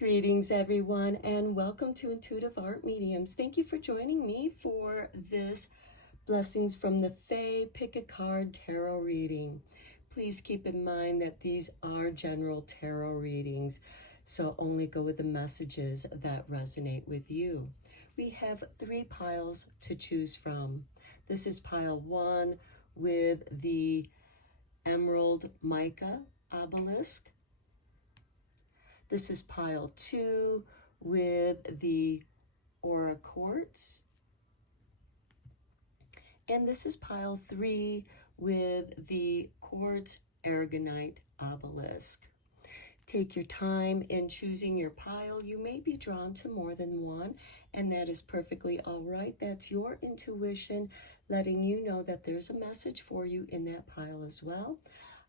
Greetings, everyone, and welcome to Intuitive Art Mediums. Thank you for joining me for this Blessings from the Fae Pick a Card Tarot reading. Please keep in mind that these are general tarot readings, so only go with the messages that resonate with you. We have 3 piles to choose from. This is pile 1 with the Emerald Mica Obelisk. This is pile 2 with the Aura Quartz. And this is pile 3 with the Quartz Aragonite Obelisk. Take your time in choosing your pile. You may be drawn to more than one, and that is perfectly all right. That's your intuition letting you know that there's a message for you in that pile as well.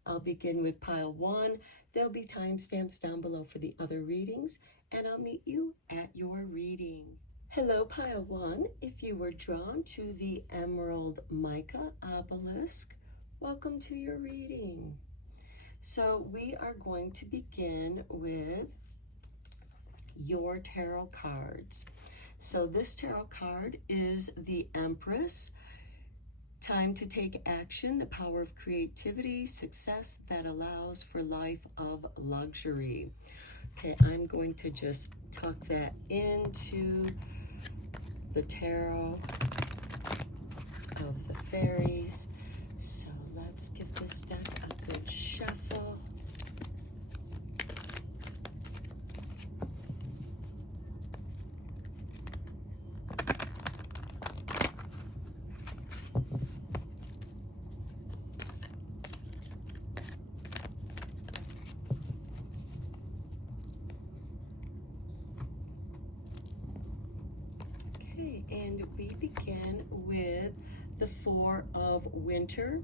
I'll begin with pile 1. There'll be timestamps down below for the other readings, and I'll meet you at your reading. Hello, pile 1. If you were drawn to the Emerald Mica Obelisk, welcome to your reading. So we are going to begin with your tarot cards. So this tarot card is the Empress. Time to take action, the power of creativity, success that allows for life of luxury. Okay, I'm going to just tuck that into the tarot of the fairies. So let's give this deck a good shuffle. And we begin with the 4 of Winter.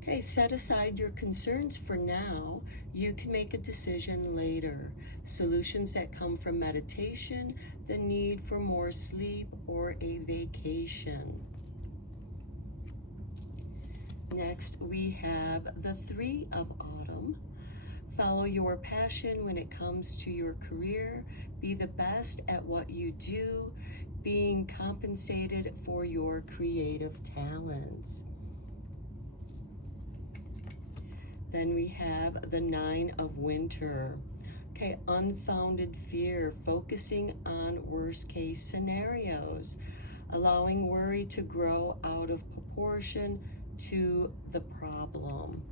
Okay, set aside your concerns for now. You can make a decision later. Solutions that come from meditation, the need for more sleep, or a vacation. Next, we have the 3 of Autumn. Follow your passion when it comes to your career. Be the best at what you do, being compensated for your creative talents. Then we have the 9 of Winter. Okay, unfounded fear, focusing on worst case scenarios, allowing worry to grow out of proportion to the problem.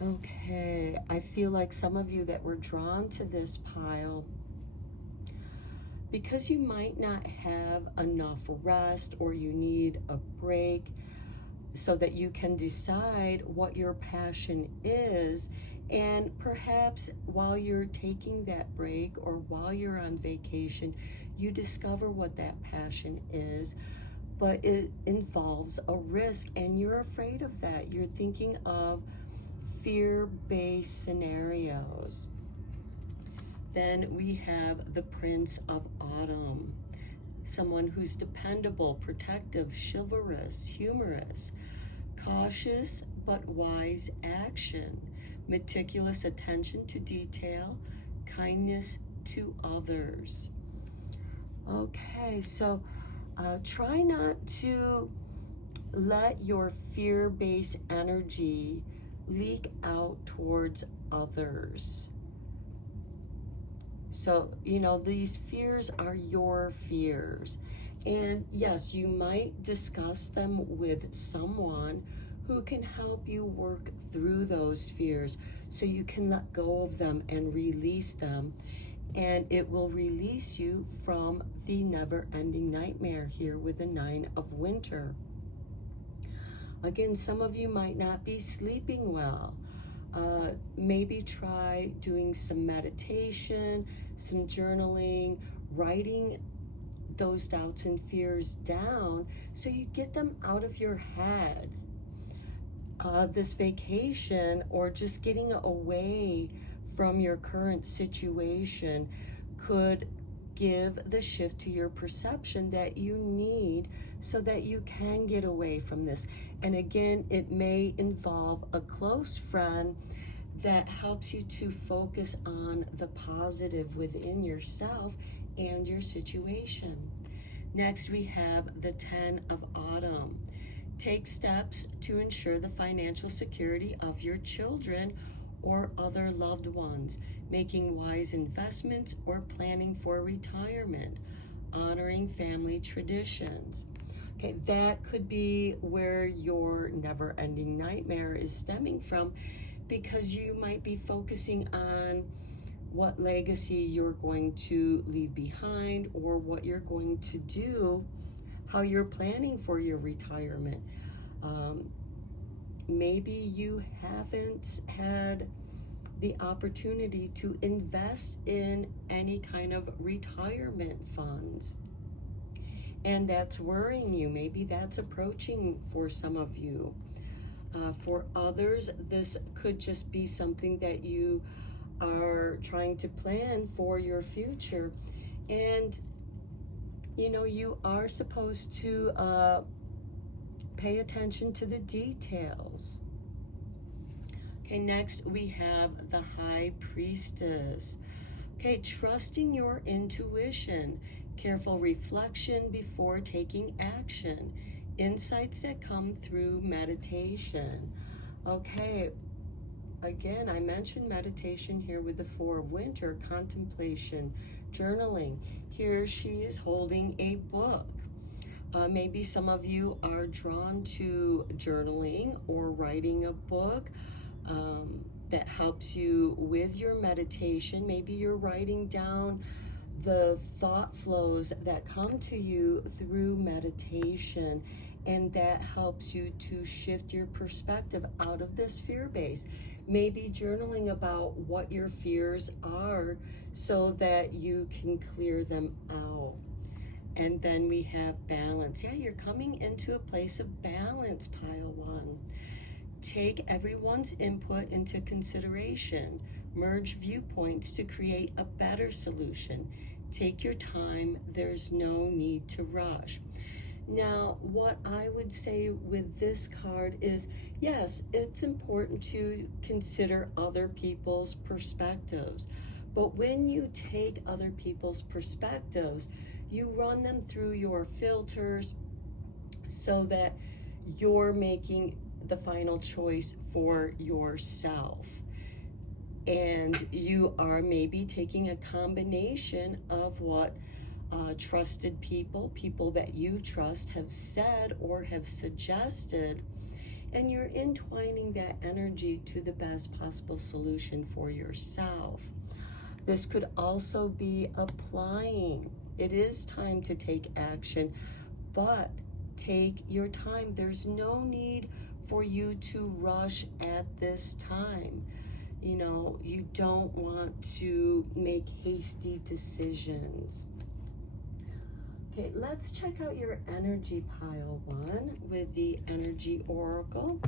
Okay, I feel like some of you that were drawn to this pile, because you might not have enough rest or you need a break so that you can decide what your passion is, and perhaps while you're taking that break or while you're on vacation, you discover what that passion is, but it involves a risk and you're afraid of that. You're thinking of fear-based scenarios. Then we have the Prince of Autumn, someone who's dependable, protective, chivalrous, humorous, cautious but wise action, meticulous attention to detail, kindness to others. Okay, so try not to let your fear-based energy leak out towards others. So, you know, these fears are your fears. And yes, you might discuss them with someone who can help you work through those fears so you can let go of them and release them. And it will release you from the never-ending nightmare here with the 9 of Winter. Again, some of you might not be sleeping well. Maybe try doing some meditation, some journaling, writing those doubts and fears down so you get them out of your head. This vacation or just getting away from your current situation could give the shift to your perception that you need so that you can get away from this. And again, it may involve a close friend that helps you to focus on the positive within yourself and your situation. Next, we have the 10 of Autumn. Take steps to ensure the financial security of your children or other loved ones, making wise investments or planning for retirement, honoring family traditions. Okay, that could be where your never-ending nightmare is stemming from, because you might be focusing on what legacy you're going to leave behind or what you're going to do, how you're planning for your retirement. Maybe you haven't had the opportunity to invest in any kind of retirement funds, and that's worrying you. Maybe that's approaching for some of you. For others, this could just be something that you are trying to plan for your future. And, you know, you are supposed to pay attention to the details. Okay, next we have the High Priestess. Okay, trusting your intuition, careful reflection before taking action, insights that come through meditation. Okay, again, I mentioned meditation here with the Four of Winter, contemplation, journaling. Here she is holding a book. Maybe some of you are drawn to journaling or writing a book that helps you with your meditation. Maybe you're writing down the thought flows that come to you through meditation, and that helps you to shift your perspective out of this fear base. Maybe journaling about what your fears are so that you can clear them out. And then we have balance. Yeah, you're coming into a place of balance, pile one. Take everyone's input into consideration. Merge viewpoints to create a better solution. Take your time. There's no need to rush. Now, what I would say with this card is, yes, it's important to consider other people's perspectives. But when you take other people's perspectives, you run them through your filters so that you're making the final choice for yourself. And you are maybe taking a combination of what trusted people that you trust have said or have suggested, and you're entwining that energy to the best possible solution for yourself. This could also be applying. It is time to take action, but take your time. There's no need for you to rush at this time. You know, you don't want to make hasty decisions. Okay, let's check out your energy, pile one, with the Energy Oracle.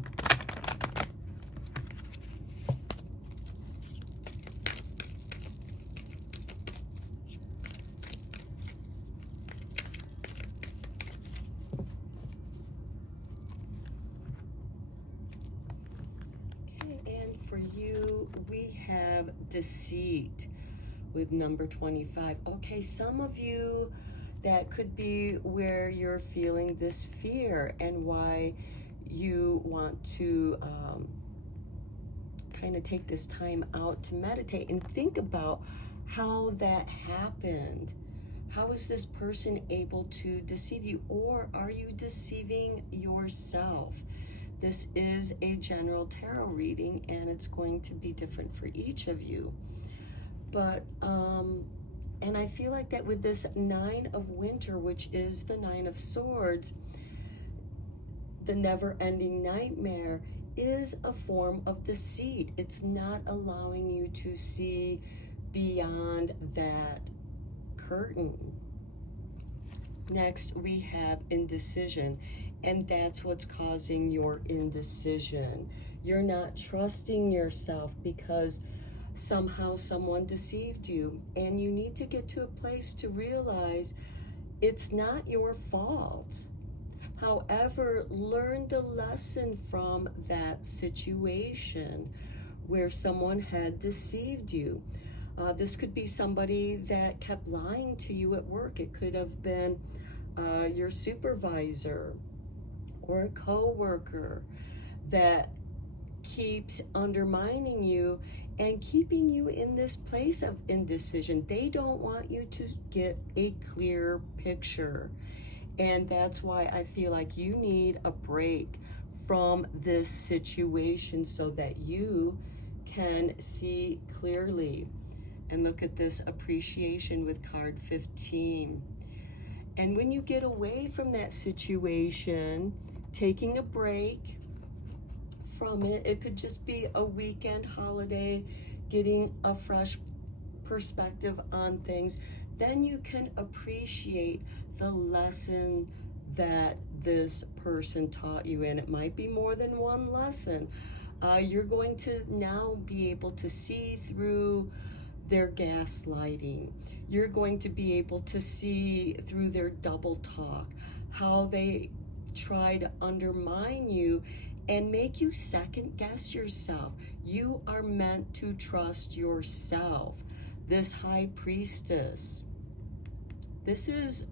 For you, we have deceit with number 25. Okay, some of you, that could be where you're feeling this fear and why you want to kind of take this time out to meditate and think about how that happened. How is this person able to deceive you, or are you deceiving yourself? This is a general tarot reading, and it's going to be different for each of you. But, and I feel like that with this Nine of Winter, which is the Nine of Swords, the never-ending nightmare is a form of deceit. It's not allowing you to see beyond that curtain. Next, we have indecision. And that's what's causing your indecision. You're not trusting yourself because somehow someone deceived you. And you need to get to a place to realize it's not your fault. However, learn the lesson from that situation. where someone had deceived you. This could be somebody that kept lying to you at work. It could have been your supervisor or a co-worker that keeps undermining you and keeping you in this place of indecision. They don't want you to get a clear picture. And that's why I feel like you need a break from this situation so that you can see clearly. And look at this appreciation with card 15. And when you get away from that situation, taking a break from it, it could just be a weekend holiday, getting a fresh perspective on things, then you can appreciate the lesson that this person taught you. And it might be more than one lesson. You're going to now be able to see through their gaslighting. You're going to be able to see through their double talk, how they try to undermine you and make you second guess yourself. You are meant to trust yourself. This high priestess, this is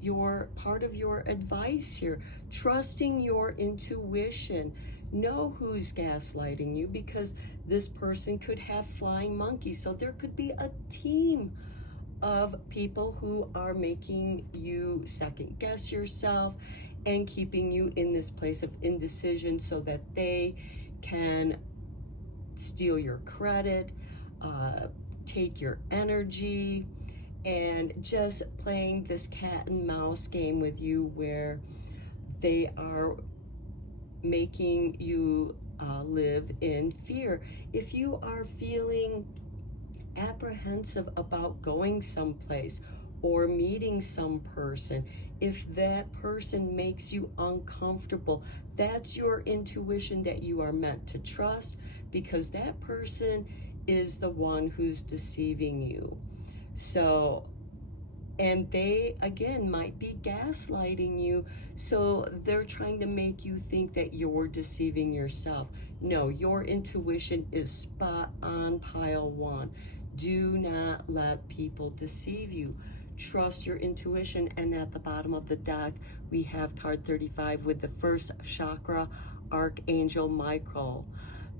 your part of your advice here. Trusting your intuition. Know who's gaslighting you, because this person could have flying monkeys. So there could be a team of people who are making you second guess yourself and keeping you in this place of indecision so that they can steal your credit, take your energy, and just playing this cat and mouse game with you where they are making you live in fear. If you are feeling apprehensive about going someplace or meeting some person, if that person makes you uncomfortable, that's your intuition that you are meant to trust, because that person is the one who's deceiving you. So, and they again might be gaslighting you, so they're trying to make you think that you're deceiving yourself. No, your intuition is spot on, pile one. Do not let people deceive you. Trust your intuition. And at the bottom of the deck, we have card 35 with the first chakra, Archangel Michael.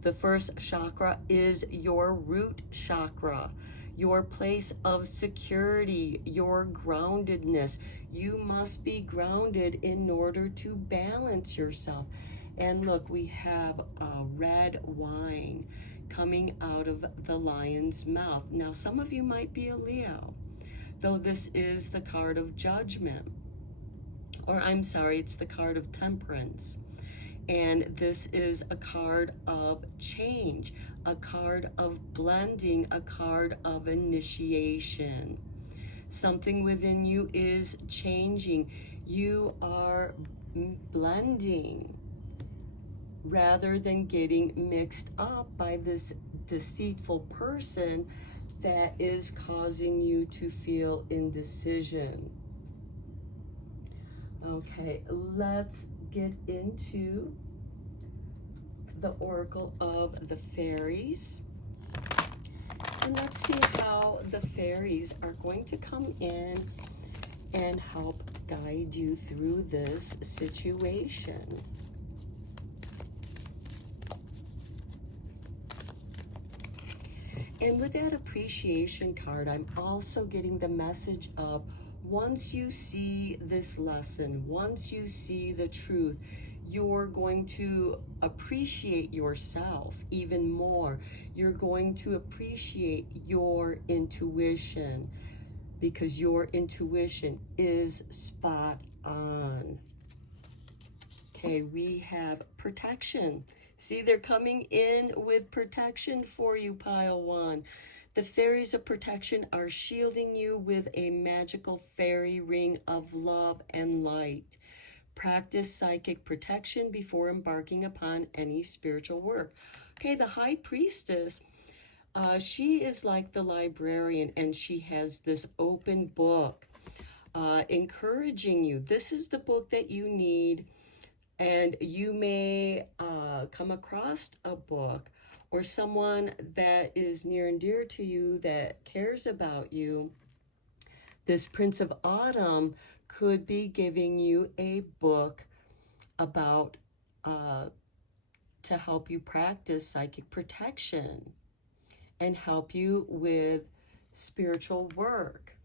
The first chakra is your root chakra, your place of security, your groundedness. You must be grounded in order to balance yourself. And look, we have red wine coming out of the lion's mouth. Now, some of you might be a Leo, though this is the card of judgment. Or I'm sorry, it's the card of temperance. And this is a card of change, a card of blending, a card of initiation. Something within you is changing. You are blending rather than getting mixed up by this deceitful person that is causing you to feel indecision. Okay, let's get into the Oracle of the Fairies. And let's see how the fairies are going to come in and help guide you through this situation. And with that appreciation card, I'm also getting the message of, once you see this lesson, once you see the truth, you're going to appreciate yourself even more. You're going to appreciate your intuition, because your intuition is spot on. Okay, we have protection. See, they're coming in with protection for you, pile one. The fairies of protection are shielding you with a magical fairy ring of love and light. Practice psychic protection before embarking upon any spiritual work. Okay, the high priestess, she is like the librarian, and she has this open book encouraging you. This is the book that you need. And you may come across a book or someone that is near and dear to you that cares about you, this Prince of Autumn could be giving you a book about to help you practice psychic protection and help you with spiritual work.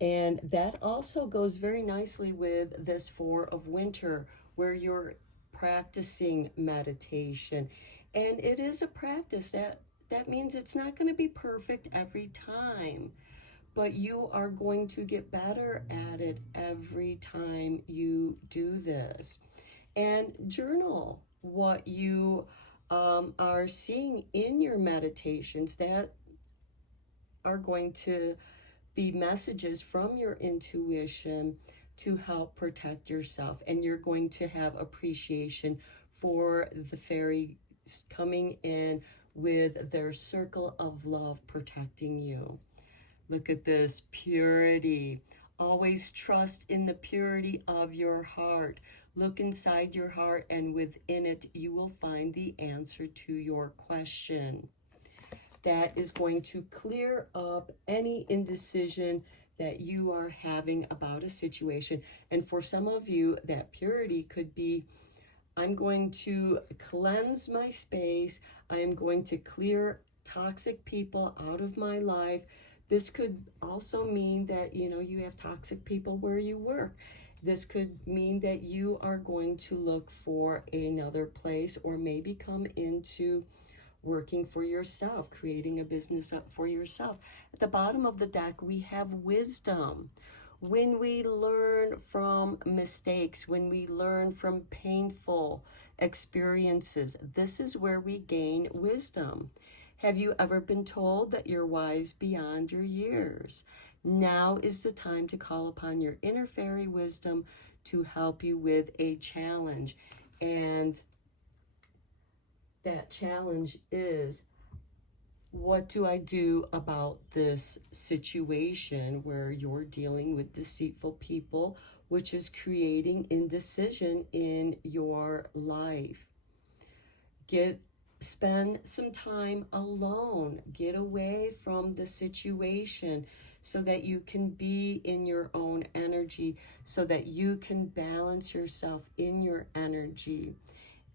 And that also goes very nicely with this Four of Winter, where you're practicing meditation. And it is a practice. That means it's not going to be perfect every time, but you are going to get better at it every time you do this. And journal what you are seeing in your meditations that are going to be messages from your intuition to help protect yourself. And you're going to have appreciation for the fairies coming in with their circle of love protecting you. Look at this, purity. Always trust in the purity of your heart. Look inside your heart, and within it, you will find the answer to your question. That is going to clear up any indecision that you are having about a situation. And for some of you, that purity could be, I'm going to cleanse my space. I am going to clear toxic people out of my life. This could also mean that, you have toxic people where you work. This could mean that you are going to look for another place, or maybe come into working for yourself, creating a business up for yourself. At the bottom of the deck, we have wisdom. When we learn from mistakes, when we learn from painful experiences, this is where we gain wisdom. Have you ever been told that you're wise beyond your years? Now is the time to call upon your inner fairy wisdom to help you with a challenge. And that challenge is, what do I do about this situation where you're dealing with deceitful people, which is creating indecision in your life? Spend some time alone. Get away from the situation so that you can be in your own energy, so that you can balance yourself in your energy.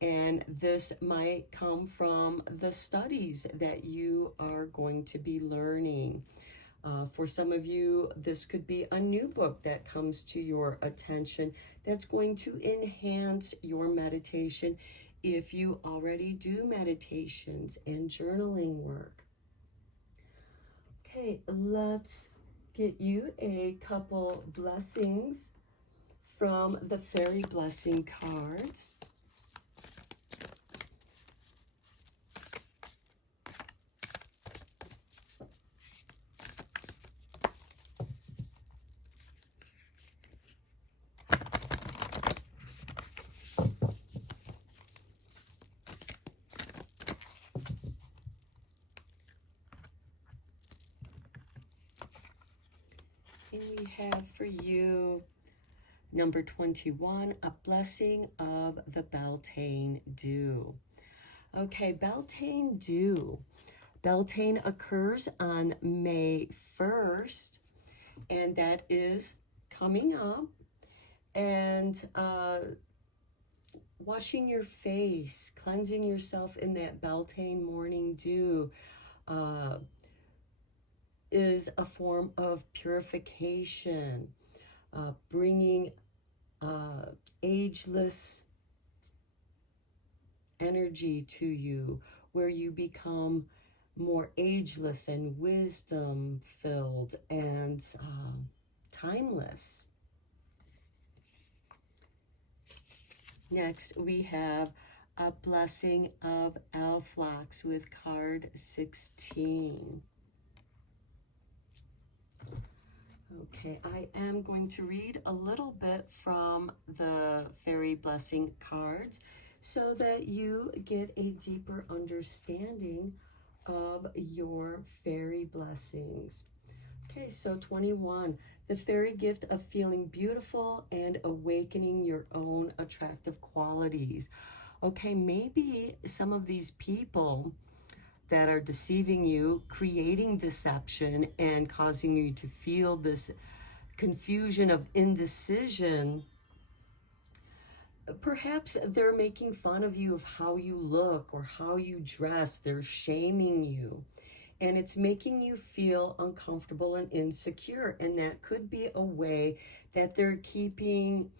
And this might come from the studies that you are going to be learning. For some of you, this could be a new book that comes to your attention that's going to enhance your meditation if you already do meditations and journaling work. Okay, let's get you a couple blessings from the Fairy Blessing cards. And we have for you number 21, a blessing of the Beltane dew. Okay, Beltane dew. Beltane occurs on May 1st, and that is coming up. And washing your face, cleansing yourself in that Beltane morning dew is a form of purification, bringing ageless energy to you, where you become more ageless and wisdom filled and timeless. Next, we have a blessing of Elflax with card 16. Okay, I am going to read a little bit from the Fairy Blessing cards so that you get a deeper understanding of your fairy blessings. Okay, so 21, the fairy gift of feeling beautiful and awakening your own attractive qualities. Okay, maybe some of these people that are deceiving you, creating deception, and causing you to feel this confusion of indecision. Perhaps they're making fun of you of how you look or how you dress. They're shaming you. And it's making you feel uncomfortable and insecure. And that could be a way that they're keeping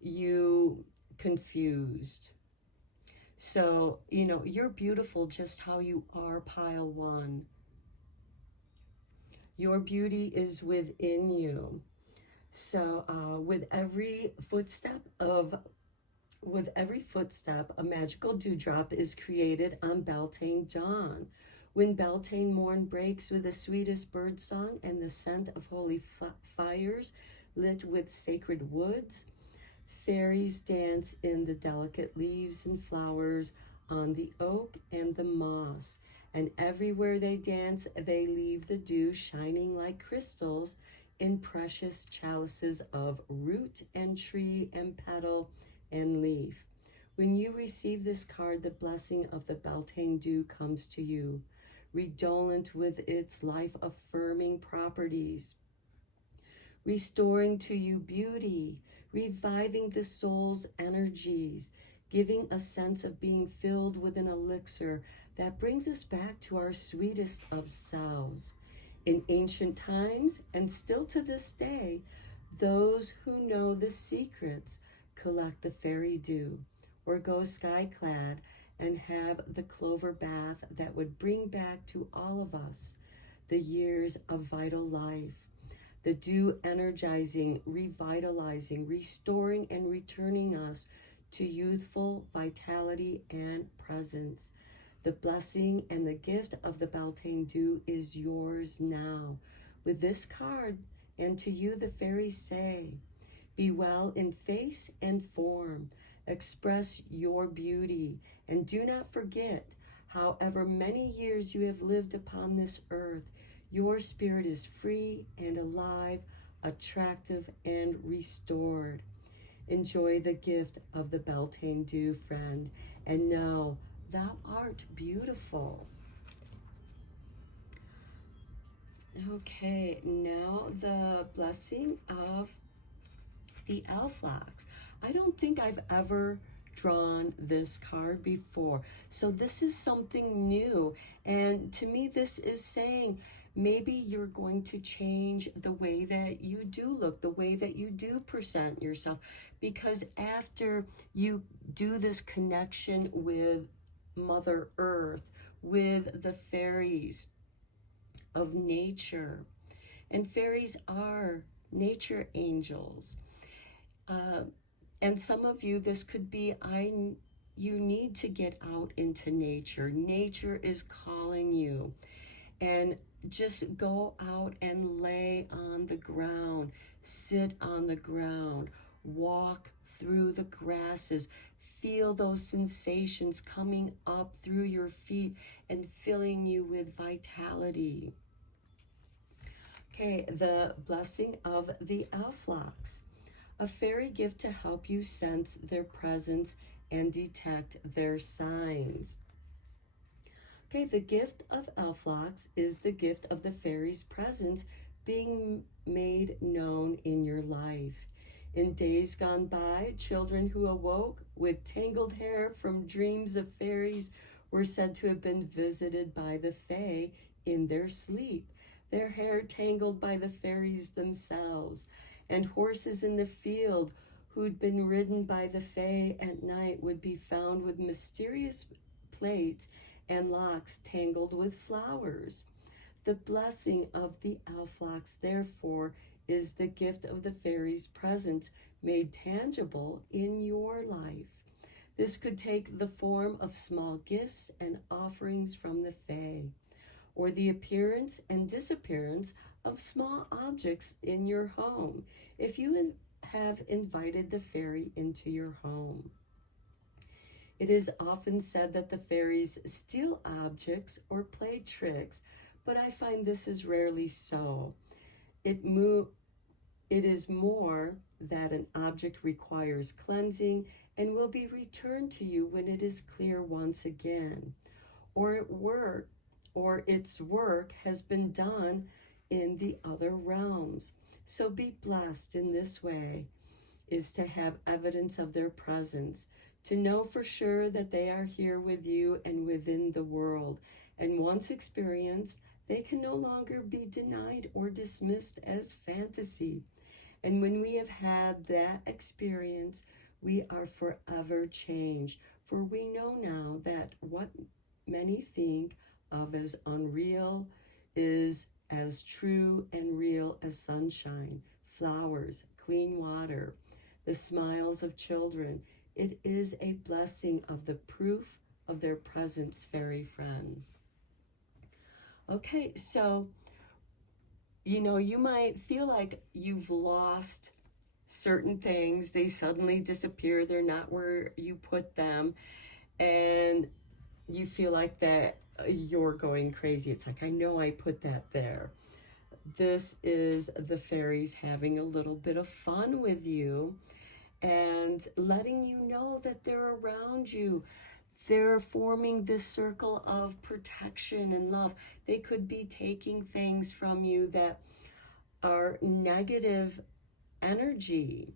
you confused. So, you're beautiful just how you are, pile one. Your beauty is within you. So, with every footstep, a magical dewdrop is created on Beltane dawn. When Beltane morn breaks with the sweetest bird song and the scent of holy fires lit with sacred woods, fairies dance in the delicate leaves and flowers on the oak and the moss. And everywhere they dance, they leave the dew shining like crystals in precious chalices of root and tree and petal and leaf. When you receive this card, the blessing of the Beltane dew comes to you, redolent with its life-affirming properties, restoring to you beauty, reviving the soul's energies, giving a sense of being filled with an elixir that brings us back to our sweetest of selves. In ancient times, and still to this day, those who know the secrets collect the fairy dew, or go sky-clad and have the clover bath that would bring back to all of us the years of vital life. The dew energizing, revitalizing, restoring, and returning us to youthful vitality and presence. The blessing and the gift of the Beltane dew is yours now. With this card, and to you the fairies say, be well in face and form. Express your beauty, and do not forget, however many years you have lived upon this earth, your spirit is free and alive, attractive and restored. Enjoy the gift of the Beltane dew, friend, and know thou art beautiful. Okay, now the blessing of the Elflax. I don't think I've ever drawn this card before, so this is something new, and to me this is saying maybe you're going to change the way that you do look, the way that you do present yourself, because after you do this connection with Mother Earth, with the fairies of nature, and fairies are nature angels. And some of you, this could be, you need to get out into nature. Nature is calling you. And just go out and lay on the ground, sit on the ground, walk through the grasses, feel those sensations coming up through your feet and filling you with vitality. Okay, the blessing of the Elflax. A fairy gift to help you sense their presence and detect their signs. Okay, the gift of Elflax is the gift of the fairy's presence being made known in your life. In days gone by, children who awoke with tangled hair from dreams of fairies were said to have been visited by the fae in their sleep, their hair tangled by the fairies themselves. And horses in the field who'd been ridden by the fae at night would be found with mysterious plaits and locks tangled with flowers. The blessing of the Elflax, therefore, is the gift of the fairies' presence made tangible in your life. This could take the form of small gifts and offerings from the fae, or the appearance and disappearance of small objects in your home, if you have invited the fairy into your home. It is often said that the fairies steal objects or play tricks, but I find this is rarely so. It is more that an object requires cleansing and will be returned to you when it is clear once again. Or or its work has been done in the other realms. So be blessed in this way, is to have evidence of their presence, to know for sure that they are here with you and within the world. And once experienced, they can no longer be denied or dismissed as fantasy. And when we have had that experience, we are forever changed. For we know now that what many think of as unreal is as true and real as sunshine, flowers, clean water, the smiles of children. It is a blessing of the proof of their presence, fairy friend. Okay, so, you might feel like you've lost certain things. They suddenly disappear. They're not where you put them. And you feel like that you're going crazy. It's like, I know I put that there. This is the fairies having a little bit of fun with you and letting you know that they're around you. They're forming this circle of protection and love. They could be taking things from you that are negative energy,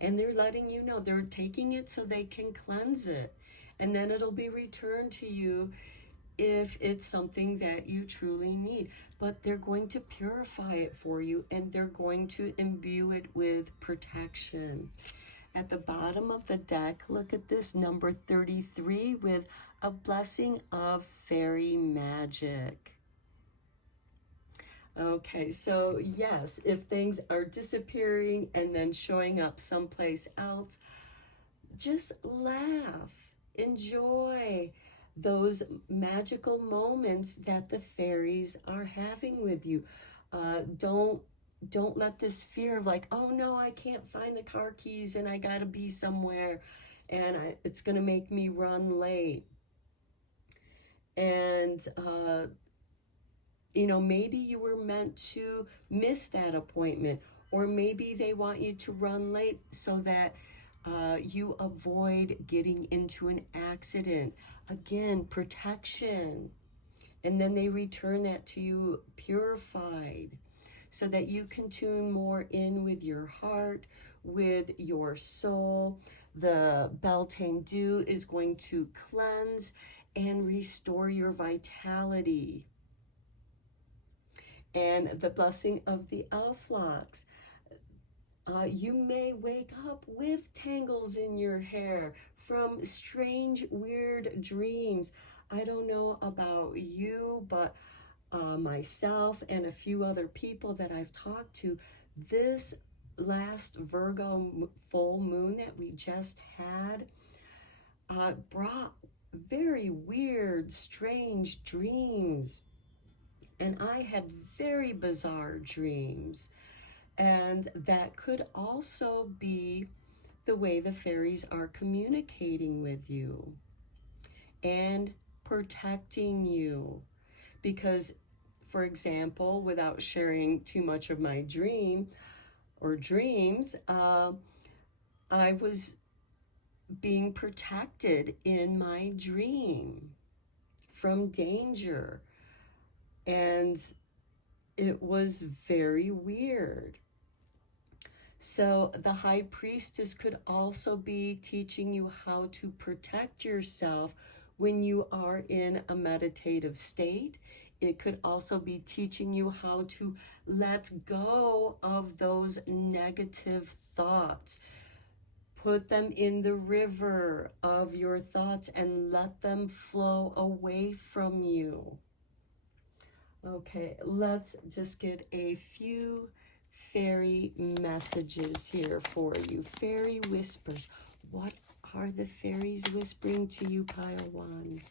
and they're letting you know they're taking it so they can cleanse it, and then it'll be returned to you if it's something that you truly need. But they're going to purify it for you, and they're going to imbue it with protection. At the bottom of the deck, look at this number 33 with a blessing of fairy magic. Okay, so yes, if things are disappearing and then showing up someplace else, just laugh, enjoy those magical moments that the fairies are having with you. Don't let this fear of like, oh no, I can't find the car keys and I gotta be somewhere and it's gonna make me run late. And maybe you were meant to miss that appointment, or maybe they want you to run late so that you avoid getting into an accident. Again, protection. And then they return that to you purified so that you can tune more in with your heart, with your soul. The Beltane Dew is going to cleanse and restore your vitality. And the blessing of the elf locks. You may wake up with tangles in your hair from strange, weird dreams. I don't know about you, but myself and a few other people that I've talked to, this last Virgo full moon that we just had brought very weird, strange dreams. And I had very bizarre dreams. And that could also be the way the fairies are communicating with you and protecting you. Because, for example, without sharing too much of my dream or dreams, I was being protected in my dream from danger. And it was very weird. So the high priestess could also be teaching you how to protect yourself when you are in a meditative state. It could also be teaching you how to let go of those negative thoughts. Put them in the river of your thoughts and let them flow away from you. Okay, let's just get a few fairy messages here for you. Fairy whispers. What are the fairies whispering to you, pile one?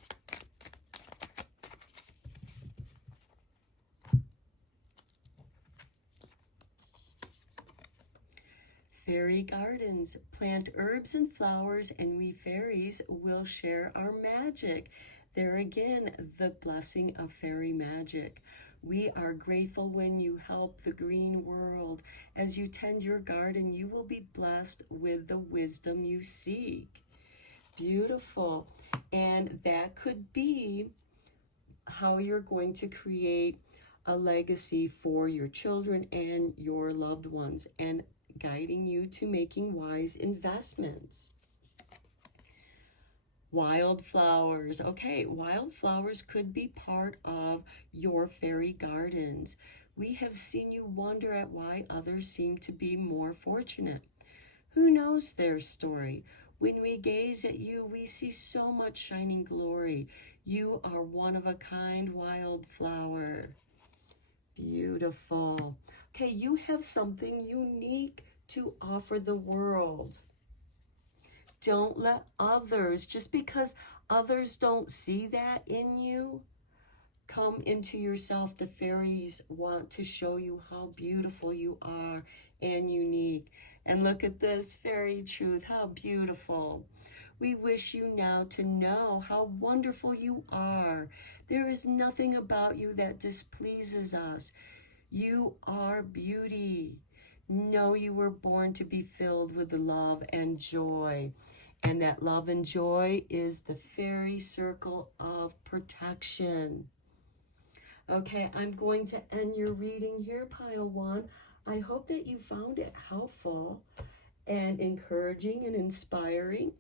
Fairy gardens. Plant herbs and flowers, and we fairies will share our magic. There again, the blessing of fairy magic. We are grateful when you help the green world. As you tend your garden, you will be blessed with the wisdom you seek. Beautiful. And that could be how you're going to create a legacy for your children and your loved ones, and guiding you to making wise investments. Wildflowers. Okay, wildflowers could be part of your fairy gardens. We have seen you wonder at why others seem to be more fortunate. Who knows their story? When we gaze at you, we see so much shining glory. You are one of a kind wildflower. Beautiful. Okay, you have something unique to offer the world. Don't let others, just because others don't see that in you, come into yourself. The fairies want to show you how beautiful you are and unique. And look at this fairy truth, how beautiful. We wish you now to know how wonderful you are. There is nothing about you that displeases us. You are beauty. Know you were born to be filled with love and joy. And that love and joy is the fairy circle of protection. Okay, I'm going to end your reading here, Pile 1. I hope that you found it helpful and encouraging and inspiring.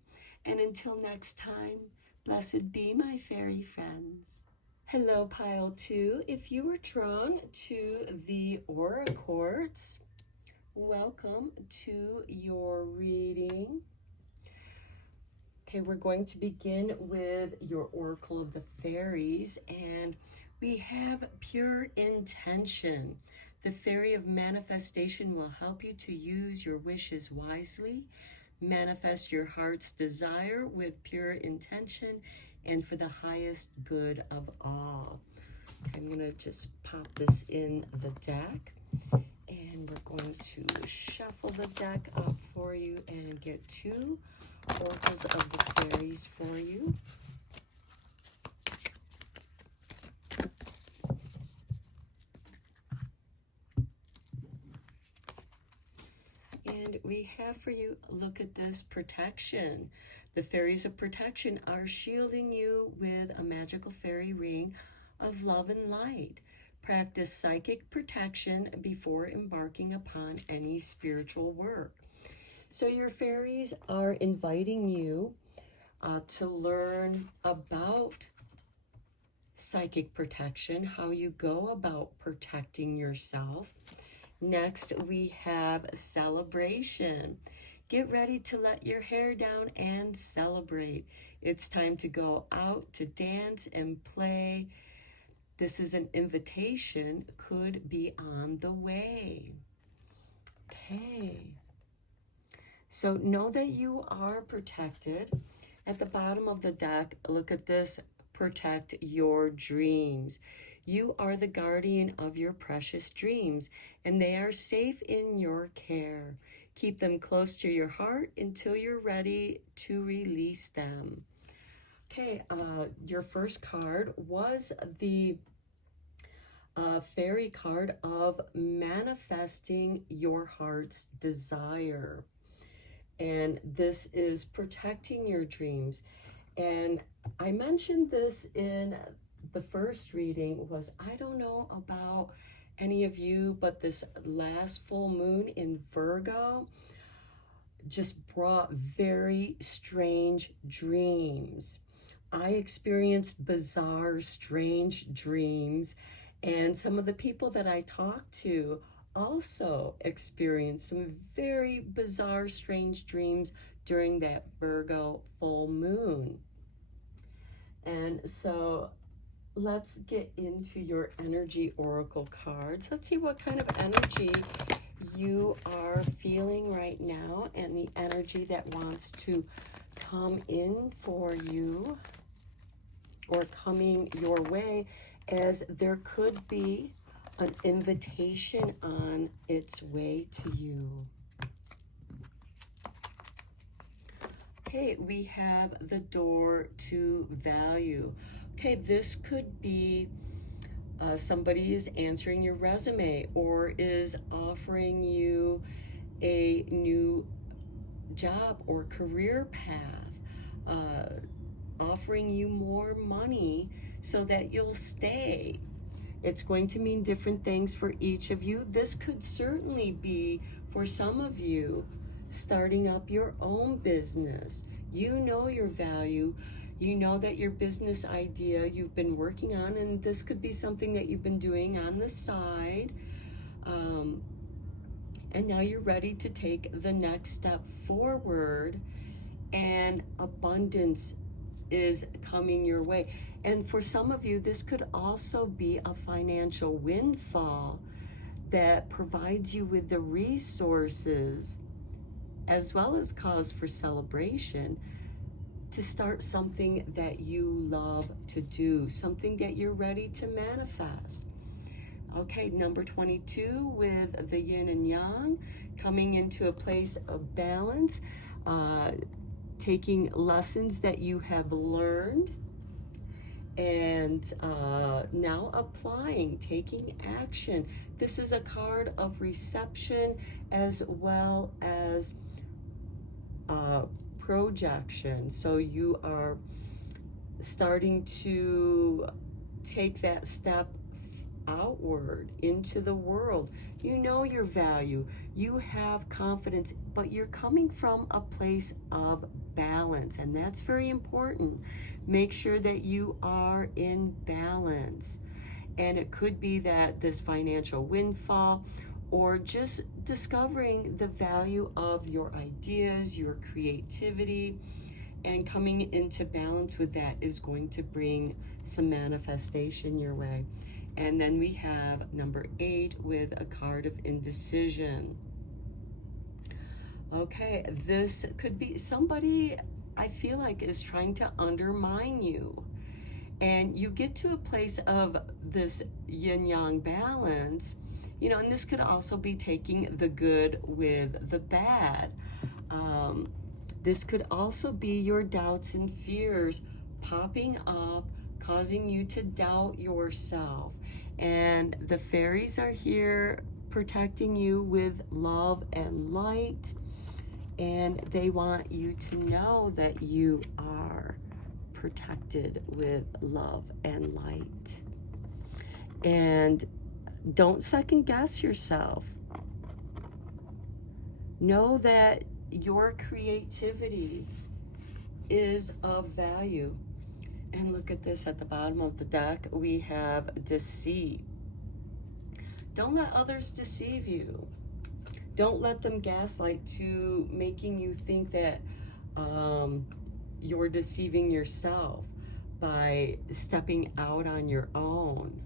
And until next time, blessed be my fairy friends. Hello, Pile 2. If you were drawn to the Aura Quartz, welcome to your reading. Okay, we're going to begin with your Oracle of the Fairies, and we have pure intention. The Fairy of Manifestation will help you to use your wishes wisely, manifest your heart's desire with pure intention, and for the highest good of all. I'm going to just pop this in the deck, and we're going to shuffle the deck up for you and get 2 oracles of the fairies for you. And we have for you, look at this, protection. The fairies of protection are shielding you with a magical fairy ring of love and light. Practice psychic protection before embarking upon any spiritual work. So your fairies are inviting you to learn about psychic protection, how you go about protecting yourself. Next, we have celebration. Get ready to let your hair down and celebrate. It's time to go out to dance and play. This is an invitation, could be on the way. Okay. So know that you are protected. At the bottom of the deck, look at this, protect your dreams. You are the guardian of your precious dreams, and they are safe in your care. Keep them close to your heart until you're ready to release them. Okay, your first card was the fairy card of manifesting your heart's desire. And this is protecting your dreams. And I mentioned this in the first reading was, I don't know about any of you, but this last full moon in Virgo just brought very strange dreams. I experienced bizarre, strange dreams, and some of the people that I talked to also experienced some very bizarre, strange dreams during that Virgo full moon. And so let's get into your energy oracle cards. Let's see what kind of energy you are feeling right now and the energy that wants to come in for you or coming your way, as there could be an invitation on its way to you. Okay, we have the door to value. Okay, this could be somebody is answering your resume or is offering you a new job or career path, offering you more money so that you'll stay. It's going to mean different things for each of you. This could certainly be, for some of you, starting up your own business. You know your value. You know that your business idea you've been working on, and this could be something that you've been doing on the side. And now you're ready to take the next step forward, and abundance is coming your way. And for some of you, this could also be a financial windfall that provides you with the resources as well as cause for celebration to start something that you love to do, something that you're ready to manifest. Okay, number 22 with the yin and yang, coming into a place of balance, taking lessons that you have learned and now applying, taking action. This is a card of reception as well as projection. So you are starting to take that step outward into the world. You know your value, you have confidence, but you're coming from a place of balance, and that's very important. Make sure that you are in balance. And it could be that this financial windfall, or just discovering the value of your ideas, your creativity, and coming into balance with that is going to bring some manifestation your way. And then we have number 8 with a card of indecision. Okay, this could be somebody, I feel like, is trying to undermine you. And you get to a place of this yin-yang balance, and this could also be taking the good with the bad. This could also be your doubts and fears popping up, causing you to doubt yourself. And the fairies are here protecting you with love and light. And they want you to know that you are protected with love and light. And don't second guess yourself. Know that your creativity is of value. And look at this, at the bottom of the deck, we have deceit. Don't let others deceive you. Don't let them gaslight to making you think that you're deceiving yourself by stepping out on your own.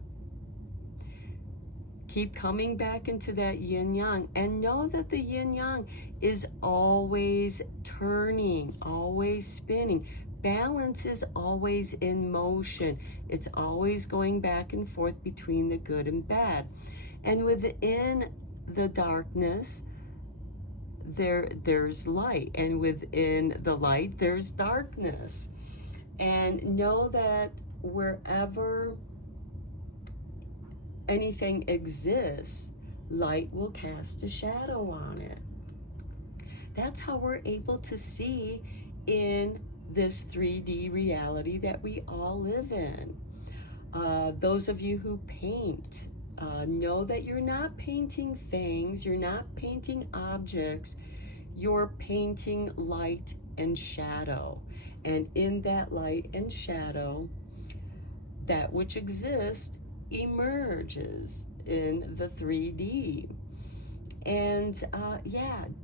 Keep coming back into that yin-yang, and know that the yin-yang is always turning, always spinning. Balance is always in motion. It's always going back and forth between the good and bad. And within the darkness, there's light, and within the light there's darkness. And know that wherever anything exists, light will cast a shadow on it. That's how we're able to see in this 3D reality that we all live in. Those of you who paint, know that you're not painting things, you're not painting objects, you're painting light and shadow. And in that light and shadow, that which exists emerges in the 3D. And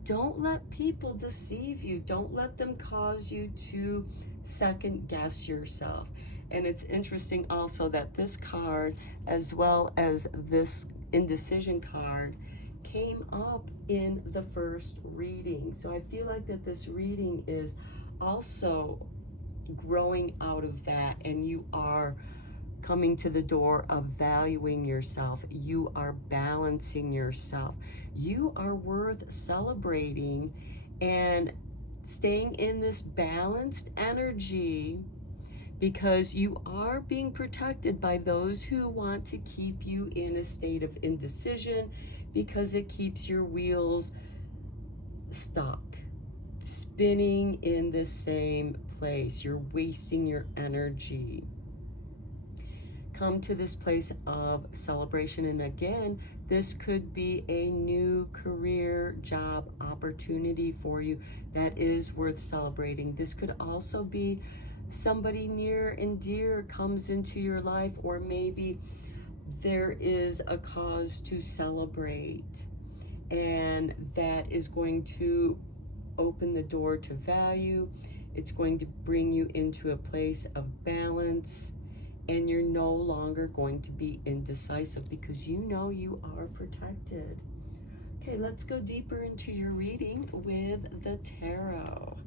don't let people deceive you. Don't let them cause you to second guess yourself. And it's interesting also that this card, as well as this indecision card, came up in the first reading. So I feel like that this reading is also growing out of that, and you are coming to the door of valuing yourself. You are balancing yourself. You are worth celebrating and staying in this balanced energy, because you are being protected by those who want to keep you in a state of indecision, because it keeps your wheels stuck, spinning in the same place. You're wasting your energy. come to this place of celebration. And again, this could be a new career job opportunity for you that is worth celebrating. This could also be somebody near and dear comes into your life, or maybe there is a cause to celebrate, and that is going to open the door to value. It's going to bring you into a place of balance, and you're no longer going to be indecisive because you know you are protected. Okay, let's go deeper into your reading with the tarot.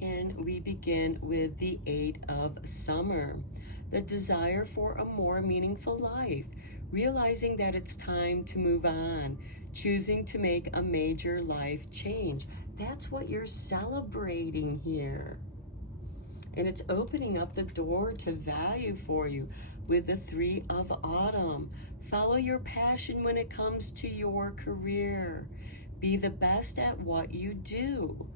And we begin with the 8 of Summer, the desire for a more meaningful life, realizing that it's time to move on, choosing to make a major life change. That's what you're celebrating here. And it's opening up the door to value for you with the 3 of Autumn. Follow your passion when it comes to your career. Be the best at what you do,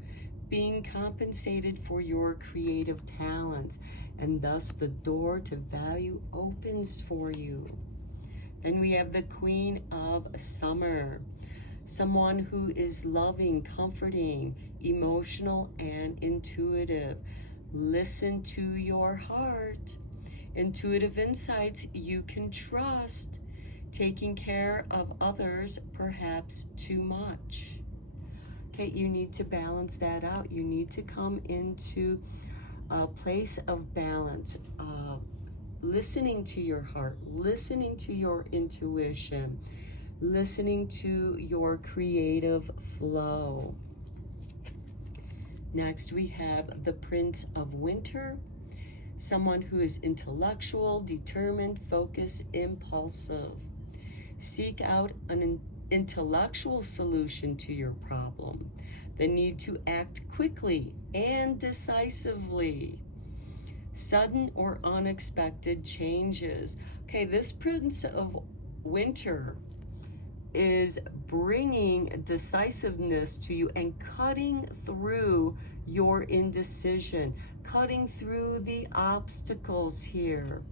being compensated for your creative talents, and thus the door to value opens for you. Then we have the Queen of Summer, someone who is loving, comforting, emotional, and intuitive. Listen to your heart. Intuitive insights you can trust. Taking care of others, perhaps too much. Okay, you need to balance that out. You need to come into a place of balance, listening to your heart, listening to your intuition, listening to your creative flow. Next, we have the Prince of Winter, someone who is intellectual, determined, focused, impulsive. Seek out an intellectual solution to your problem, the need to act quickly and decisively, sudden or unexpected changes. Okay, this Prince of Winter is bringing decisiveness to you and cutting through your indecision, cutting through the obstacles here.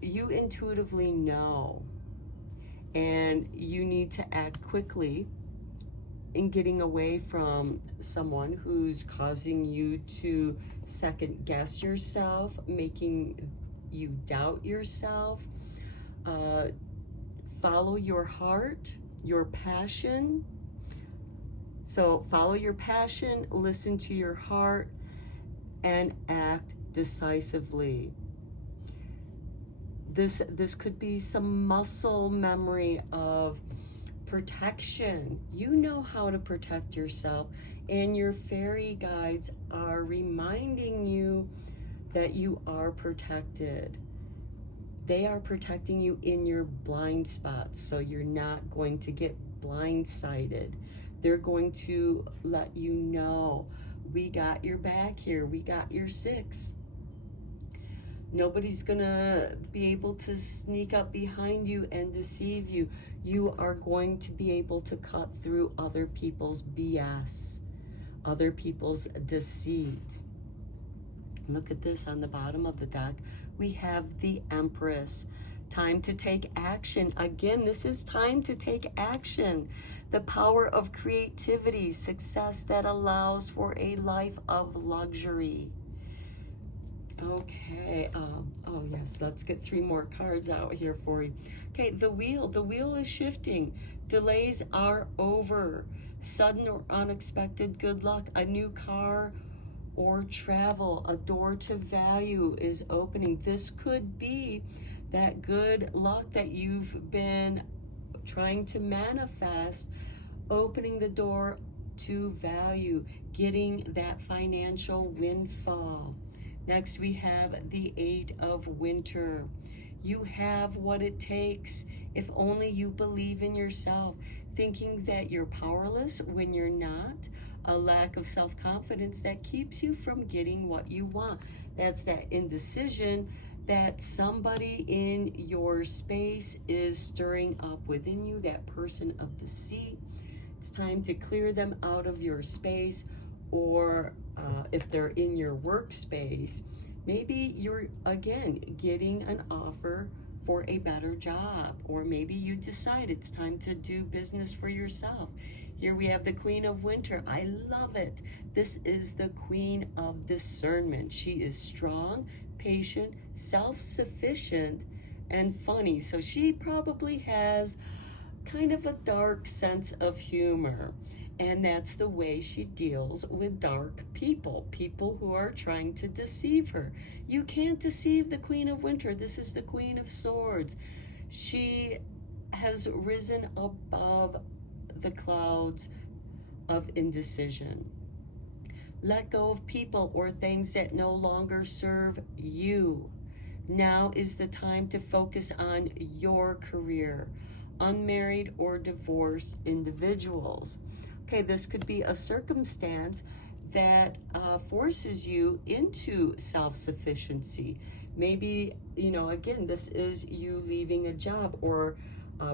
You intuitively know, and you need to act quickly in getting away from someone who's causing you to second guess yourself, making you doubt yourself. Follow your heart, your passion. So follow your passion, listen to your heart, and act decisively. This could be some muscle memory of protection. You know how to protect yourself, and your fairy guides are reminding you that you are protected. They are protecting you in your blind spots, so you're not going to get blindsided. They're going to let you know, we got your back here, we got your 6. Nobody's gonna be able to sneak up behind you and deceive you. You are going to be able to cut through other people's BS, other people's deceit. Look at this on the bottom of the deck. We have the Empress. Time to take action. Again, this is time to take action. The power of creativity, success that allows for a life of luxury. Okay, oh yes, let's get 3 more cards out here for you. Okay, the wheel is shifting. Delays are over. Sudden or unexpected good luck, a new car or travel, a door to value is opening. This could be that good luck that you've been trying to manifest, opening the door to value, getting that financial windfall. Next, we have the 8 of Winter. You have what it takes if only you believe in yourself. Thinking that you're powerless when you're not, a lack of self-confidence that keeps you from getting what you want. That's that indecision that somebody in your space is stirring up within you, that person of deceit. It's time to clear them out of your space, or if they're in your workspace, maybe you're again getting an offer for a better job, or maybe you decide it's time to do business for yourself. Here we have the Queen of Winter. I love it. This is the Queen of Discernment. She is strong, patient, self-sufficient, and funny. So she probably has kind of a dark sense of humor. And that's the way she deals with dark people, people who are trying to deceive her. You can't deceive the Queen of Winter. This is the Queen of Swords. She has risen above the clouds of indecision. Let go of people or things that no longer serve you. Now is the time to focus on your career. Unmarried or divorced individuals. Okay, this could be a circumstance that forces you into self-sufficiency. Maybe, again, this is you leaving a job, or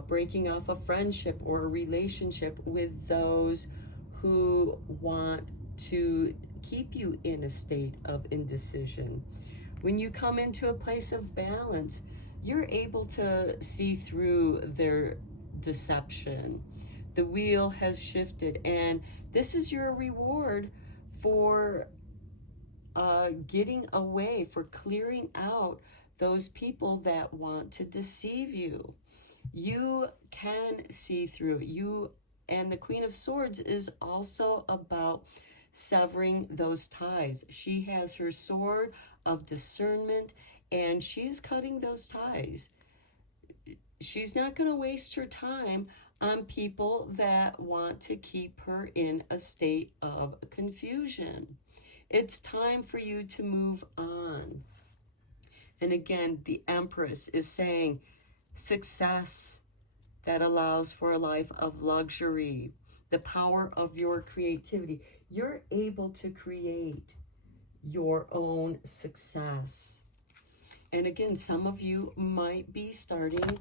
breaking off a friendship or a relationship with those who want to keep you in a state of indecision. When you come into a place of balance, you're able to see through their deception. The wheel has shifted, and this is your reward for getting away, for clearing out those people that want to deceive you. You can see through you. And the Queen of Swords is also about severing those ties. She has her sword of discernment, and she's cutting those ties. She's not going to waste her time on people that want to keep her in a state of confusion. It's time for you to move on. And again, the Empress is saying success that allows for a life of luxury, the power of your creativity. You're able to create your own success. And again, some of you might be starting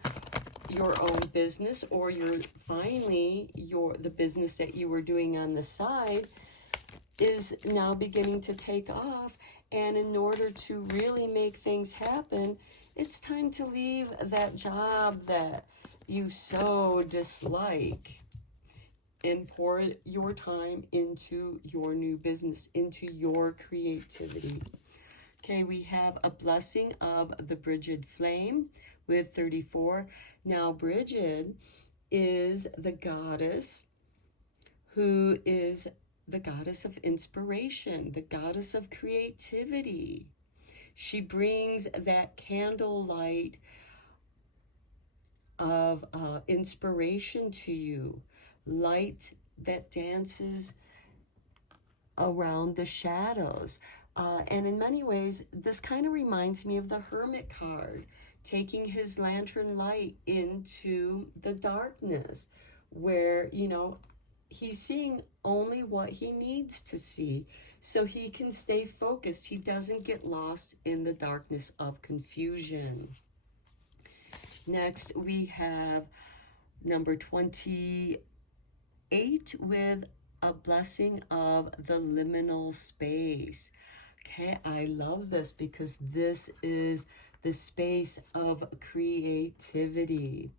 your own business, or you're finally the business that you were doing on the side is now beginning to take off. And in order to really make things happen, it's time to leave that job that you so dislike and pour your time into your new business, into your creativity. Okay, we have a blessing of the Bridget flame with 34. Now, Bridget is the goddess who is the goddess of inspiration, the goddess of creativity. She brings that candlelight of inspiration to you, light that dances around the shadows. And in many ways, this kind of reminds me of the Hermit card, taking his lantern light into the darkness, where, he's seeing only what he needs to see so he can stay focused. He doesn't get lost in the darkness of confusion. Next, we have number 28 with a blessing of the liminal space. Okay, I love this because this is the space of creativity.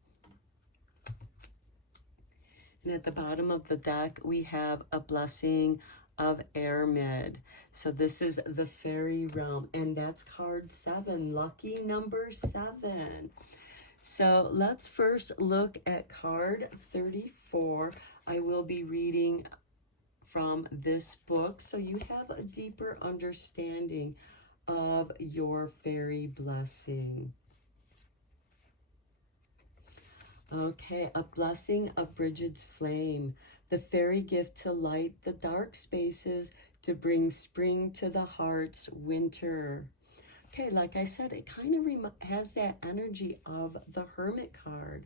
And at the bottom of the deck, we have a blessing of Airmed. So this is the fairy realm, and that's card 7, lucky number 7. So let's first look at card 34. I will be reading from this book so you have a deeper understanding of your fairy blessing. Okay, a blessing of Bridget's flame, the fairy gift to light the dark spaces, to bring spring to the heart's winter. Okay, like I said, it kind of has that energy of the Hermit card.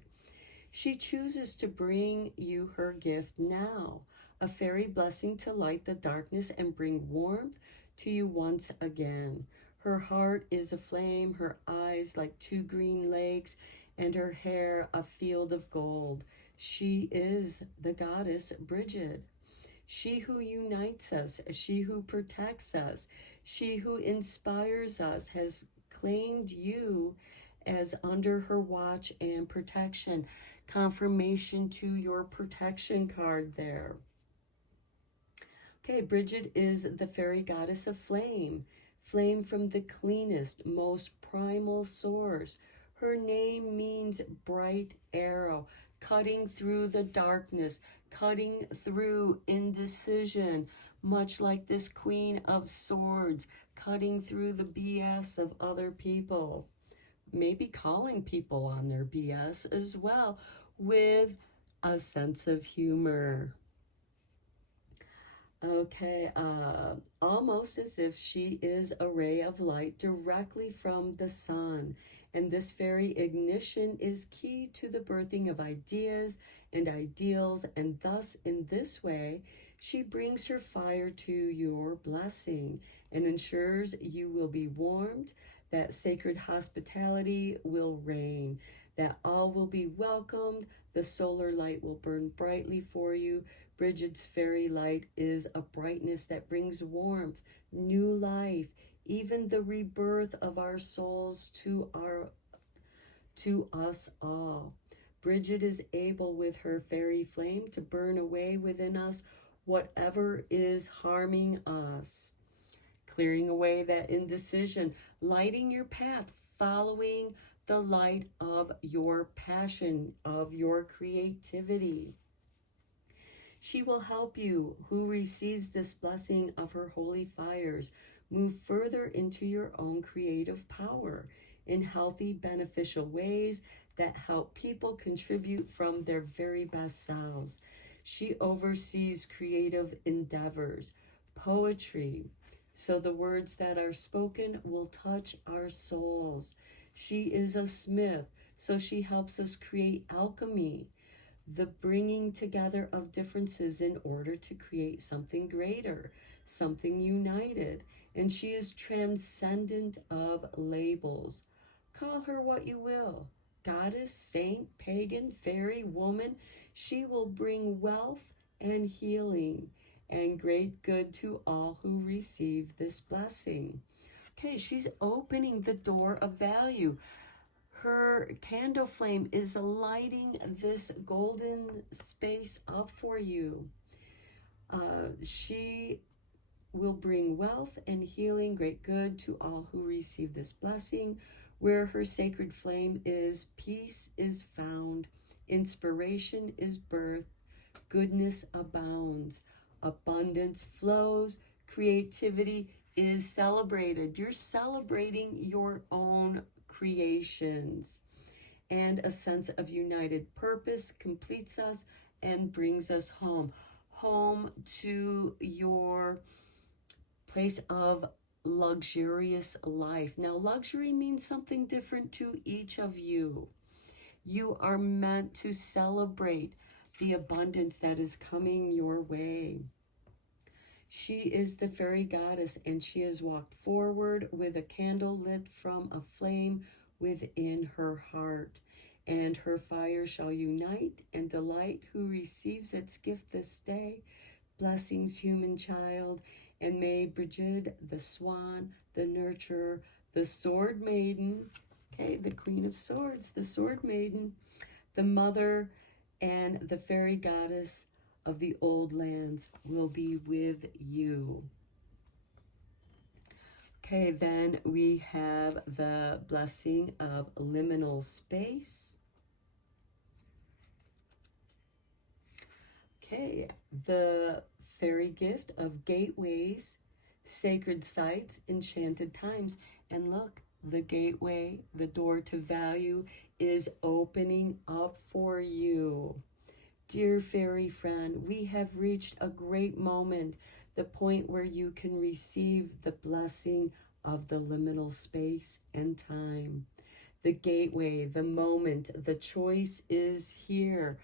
She chooses to bring you her gift now, a fairy blessing to light the darkness and bring warmth to you once again. Her heart is a flame, her eyes like two green lakes, and her hair a field of gold. She is the goddess Bridget. She who unites us, she who protects us, she who inspires us has claimed you as under her watch and protection. Confirmation to your protection card there. Okay, Bridget is the fairy goddess of flame, flame from the cleanest, most primal source. Her name means bright arrow, cutting through the darkness, cutting through indecision, much like this Queen of Swords, cutting through the BS of other people. Maybe calling people on their BS as well with a sense of humor. Okay, almost as if she is a ray of light directly from the sun. And this very ignition is key to the birthing of ideas and ideals. And thus, in this way, she brings her fire to your blessing and ensures you will be warmed, that sacred hospitality will reign, that all will be welcomed, the solar light will burn brightly for you. Bridget's fairy light is a brightness that brings warmth, new life, even the rebirth of our souls to us all. Bridget is able with her fairy flame to burn away within us whatever is harming us, clearing away that indecision, lighting your path, following the light of your passion, of your creativity. She will help you, who receives this blessing of her holy fires, move further into your own creative power in healthy, beneficial ways that help people contribute from their very best selves. She oversees creative endeavors, poetry, so the words that are spoken will touch our souls. She is a smith, so she helps us create alchemy, the bringing together of differences in order to create something greater, something united. And she is transcendent of labels. Call her what you will, goddess, saint, pagan, fairy, woman. She will bring wealth and healing and great good to all who receive this blessing. Okay, she's opening the door of value. Her candle flame is lighting this golden space up for you. She will bring wealth and healing, great good to all who receive this blessing. Where her sacred flame is, peace is found, inspiration is birthed, goodness abounds, abundance flows, creativity is celebrated. You're celebrating your own creations, and a sense of united purpose completes us and brings us home to your place of luxurious life. Now, luxury means something different to each of you. You are meant to celebrate the abundance that is coming your way. She is the fairy goddess, and she has walked forward with a candle lit from a flame within her heart. And her fire shall unite and delight who receives its gift this day. Blessings, human child, and may Bridget, the swan, the nurturer, the sword maiden, okay, the Queen of Swords, the sword maiden, the mother, and the fairy goddess of the old lands will be with you. Okay, then we have the blessing of liminal space. Okay, the fairy gift of gateways, sacred sites, enchanted times. And look, the gateway, the door to value is opening up for you. Dear fairy friend, we have reached a great moment, the point where you can receive the blessing of the liminal space and time. The gateway, the moment, the choice is here.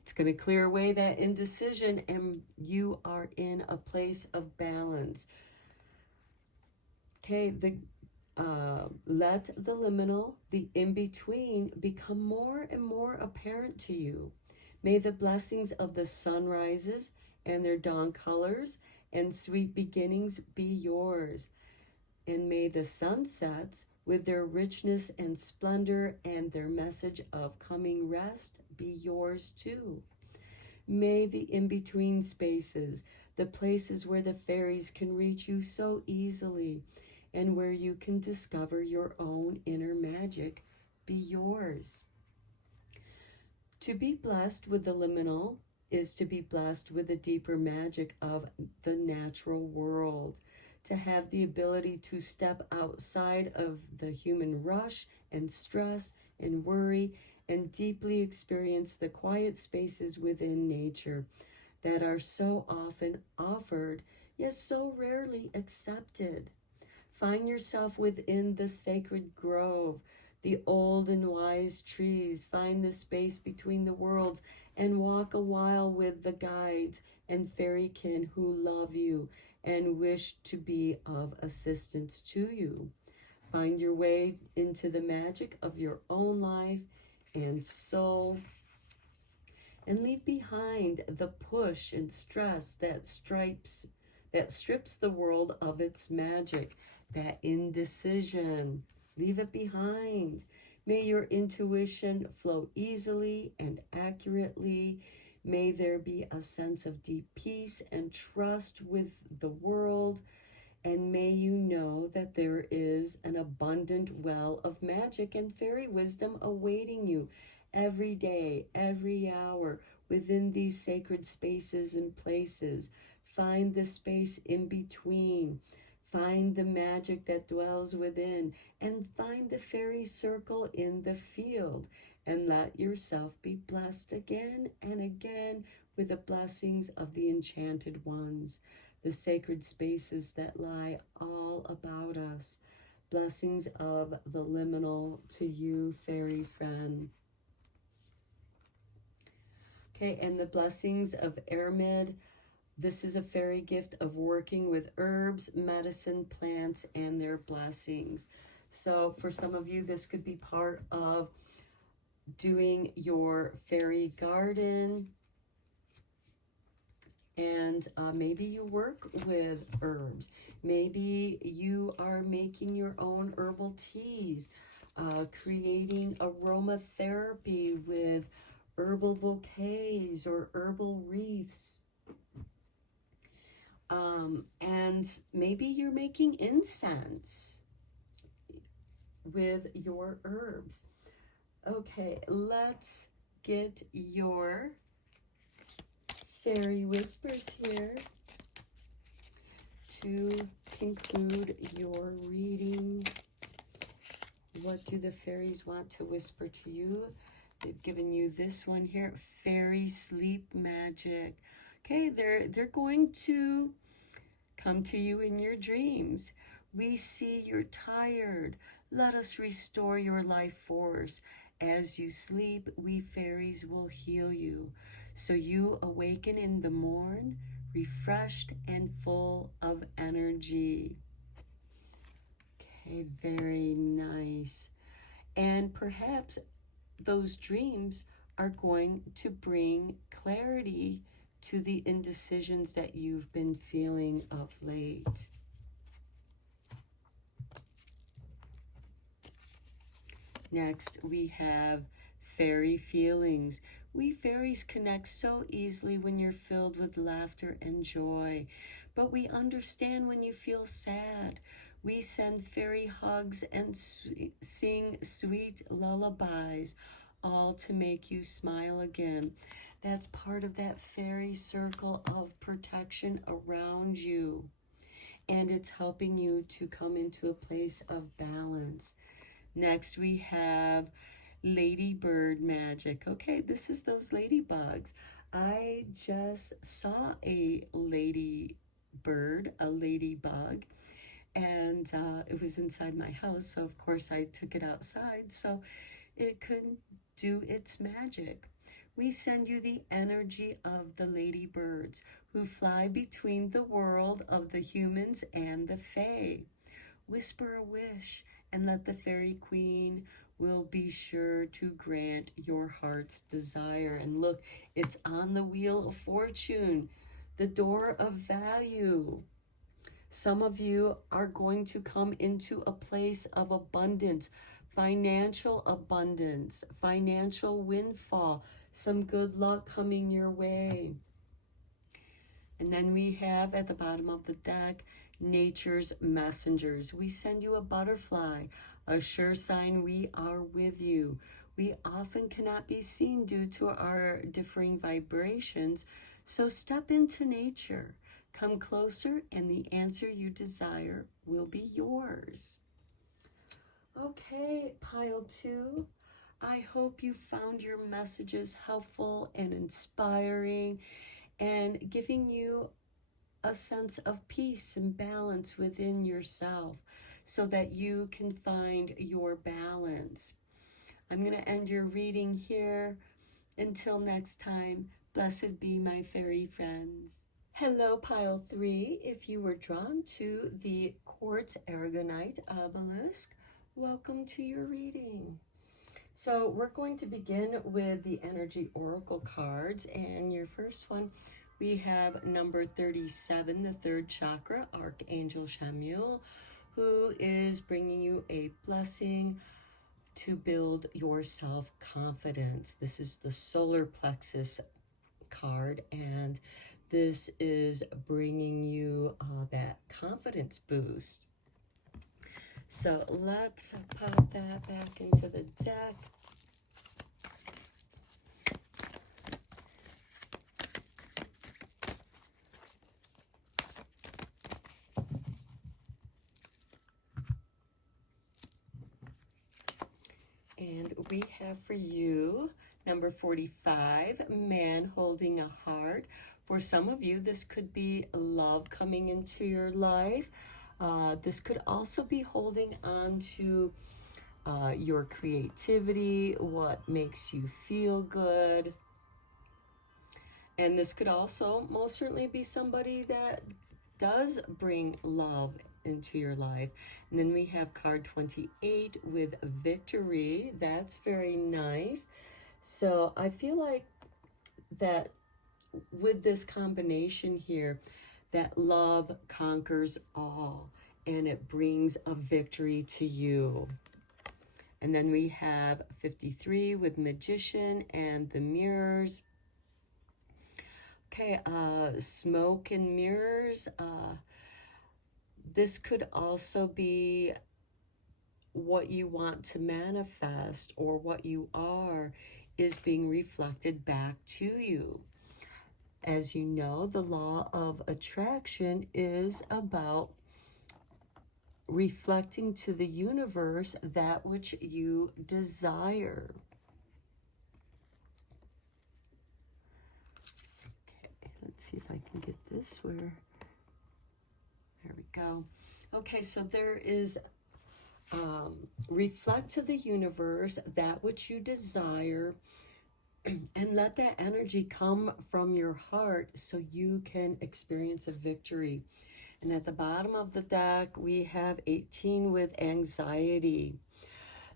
It's going to clear away that indecision, and you are in a place of balance. Okay, Let the liminal, the in-between, become more and more apparent to you. May the blessings of the sunrises and their dawn colors and sweet beginnings be yours. And may the sunsets, with their richness and splendor and their message of coming rest, be yours too. May the in-between spaces, the places where the fairies can reach you so easily and where you can discover your own inner magic, be yours. To be blessed with the liminal is to be blessed with the deeper magic of the natural world, to have the ability to step outside of the human rush and stress and worry and deeply experience the quiet spaces within nature that are so often offered, yet so rarely accepted. Find yourself within the sacred grove, the old and wise trees. Find the space between the worlds and walk a while with the guides and fairykin who love you and wish to be of assistance to you. Find your way into the magic of your own life and soul, and leave behind the push and stress that strips the world of its magic, that indecision. Leave it behind. May your intuition flow easily and accurately. May there be a sense of deep peace and trust with the world. And may you know that there is an abundant well of magic and fairy wisdom awaiting you every day, every hour, within these sacred spaces and places. Find the space in between. Find the magic that dwells within, and find the fairy circle in the field. And let yourself be blessed again and again with the blessings of the enchanted ones, the sacred spaces that lie all about us. Blessings of the liminal to you, fairy friend. Okay, and the blessings of Airmid. This is a fairy gift of working with herbs, medicine, plants, and their blessings. So for some of you, this could be part of doing your fairy garden. And maybe you work with herbs. Maybe you are making your own herbal teas, creating aromatherapy with herbal bouquets or herbal wreaths. And maybe you're making incense with your herbs. Okay, let's get your fairy whispers here to conclude your reading. What do the fairies want to whisper to you? They've given you this one here, fairy sleep magic. Okay, they're going to come to you in your dreams. We see you're tired. Let us restore your life force. As you sleep, we fairies will heal you. So you awaken in the morn, refreshed and full of energy. Okay, very nice. And perhaps those dreams are going to bring clarity to the indecisions that you've been feeling of late. Next, we have fairy feelings. We fairies connect so easily when you're filled with laughter and joy, but we understand when you feel sad. We send fairy hugs and sing sweet lullabies, all to make you smile again. That's part of that fairy circle of protection around you. And it's helping you to come into a place of balance. Next, we have ladybird magic. Okay, this is those ladybugs. I just saw a ladybird, a ladybug, and it was inside my house. So, of course, I took it outside so it could do its magic. We send you the energy of the ladybirds who fly between the world of the humans and the fae. Whisper a wish, and let the fairy queen will be sure to grant your heart's desire. And look, it's on the wheel of fortune, the door of value. Some of you are going to come into a place of abundance, financial abundance, financial windfall, some good luck coming your way. And then we have at the bottom of the deck, nature's messengers. We send you a butterfly, a sure sign we are with you. We often cannot be seen due to our differing vibrations, so step into nature. Come closer, and the answer you desire will be yours. Okay, pile 2. I hope you found your messages helpful and inspiring and giving you a sense of peace and balance within yourself so that you can find your balance. I'm going to end your reading here. Until next time, blessed be my fairy friends. Hello, pile 3. If you were drawn to the quartz aragonite obelisk, welcome to your reading. So we're going to begin with the energy oracle cards, and your first one, we have number 37, the third chakra, Archangel Chamuel, who is bringing you a blessing to build your self-confidence. This is the solar plexus card, and this is bringing you that confidence boost. So let's pop that back into the deck. And we have for you number 45, man holding a heart. For some of you, this could be love coming into your life. This could also be holding on to your creativity, what makes you feel good. And this could also most certainly be somebody that does bring love into your life. And then we have card 28 with victory. That's very nice. So I feel like that with this combination here, that love conquers all and it brings a victory to you. And then we have 53 with magician and the mirrors. Okay, smoke and mirrors. This could also be what you want to manifest, or what you are is being reflected back to you. As you know, the law of attraction is about reflecting to the universe that which you desire. Okay, let's see if I can get this where, there we go. Okay, so there is reflect to the universe that which you desire, and let that energy come from your heart so you can experience a victory. And at the bottom of the deck, we have 18 with anxiety.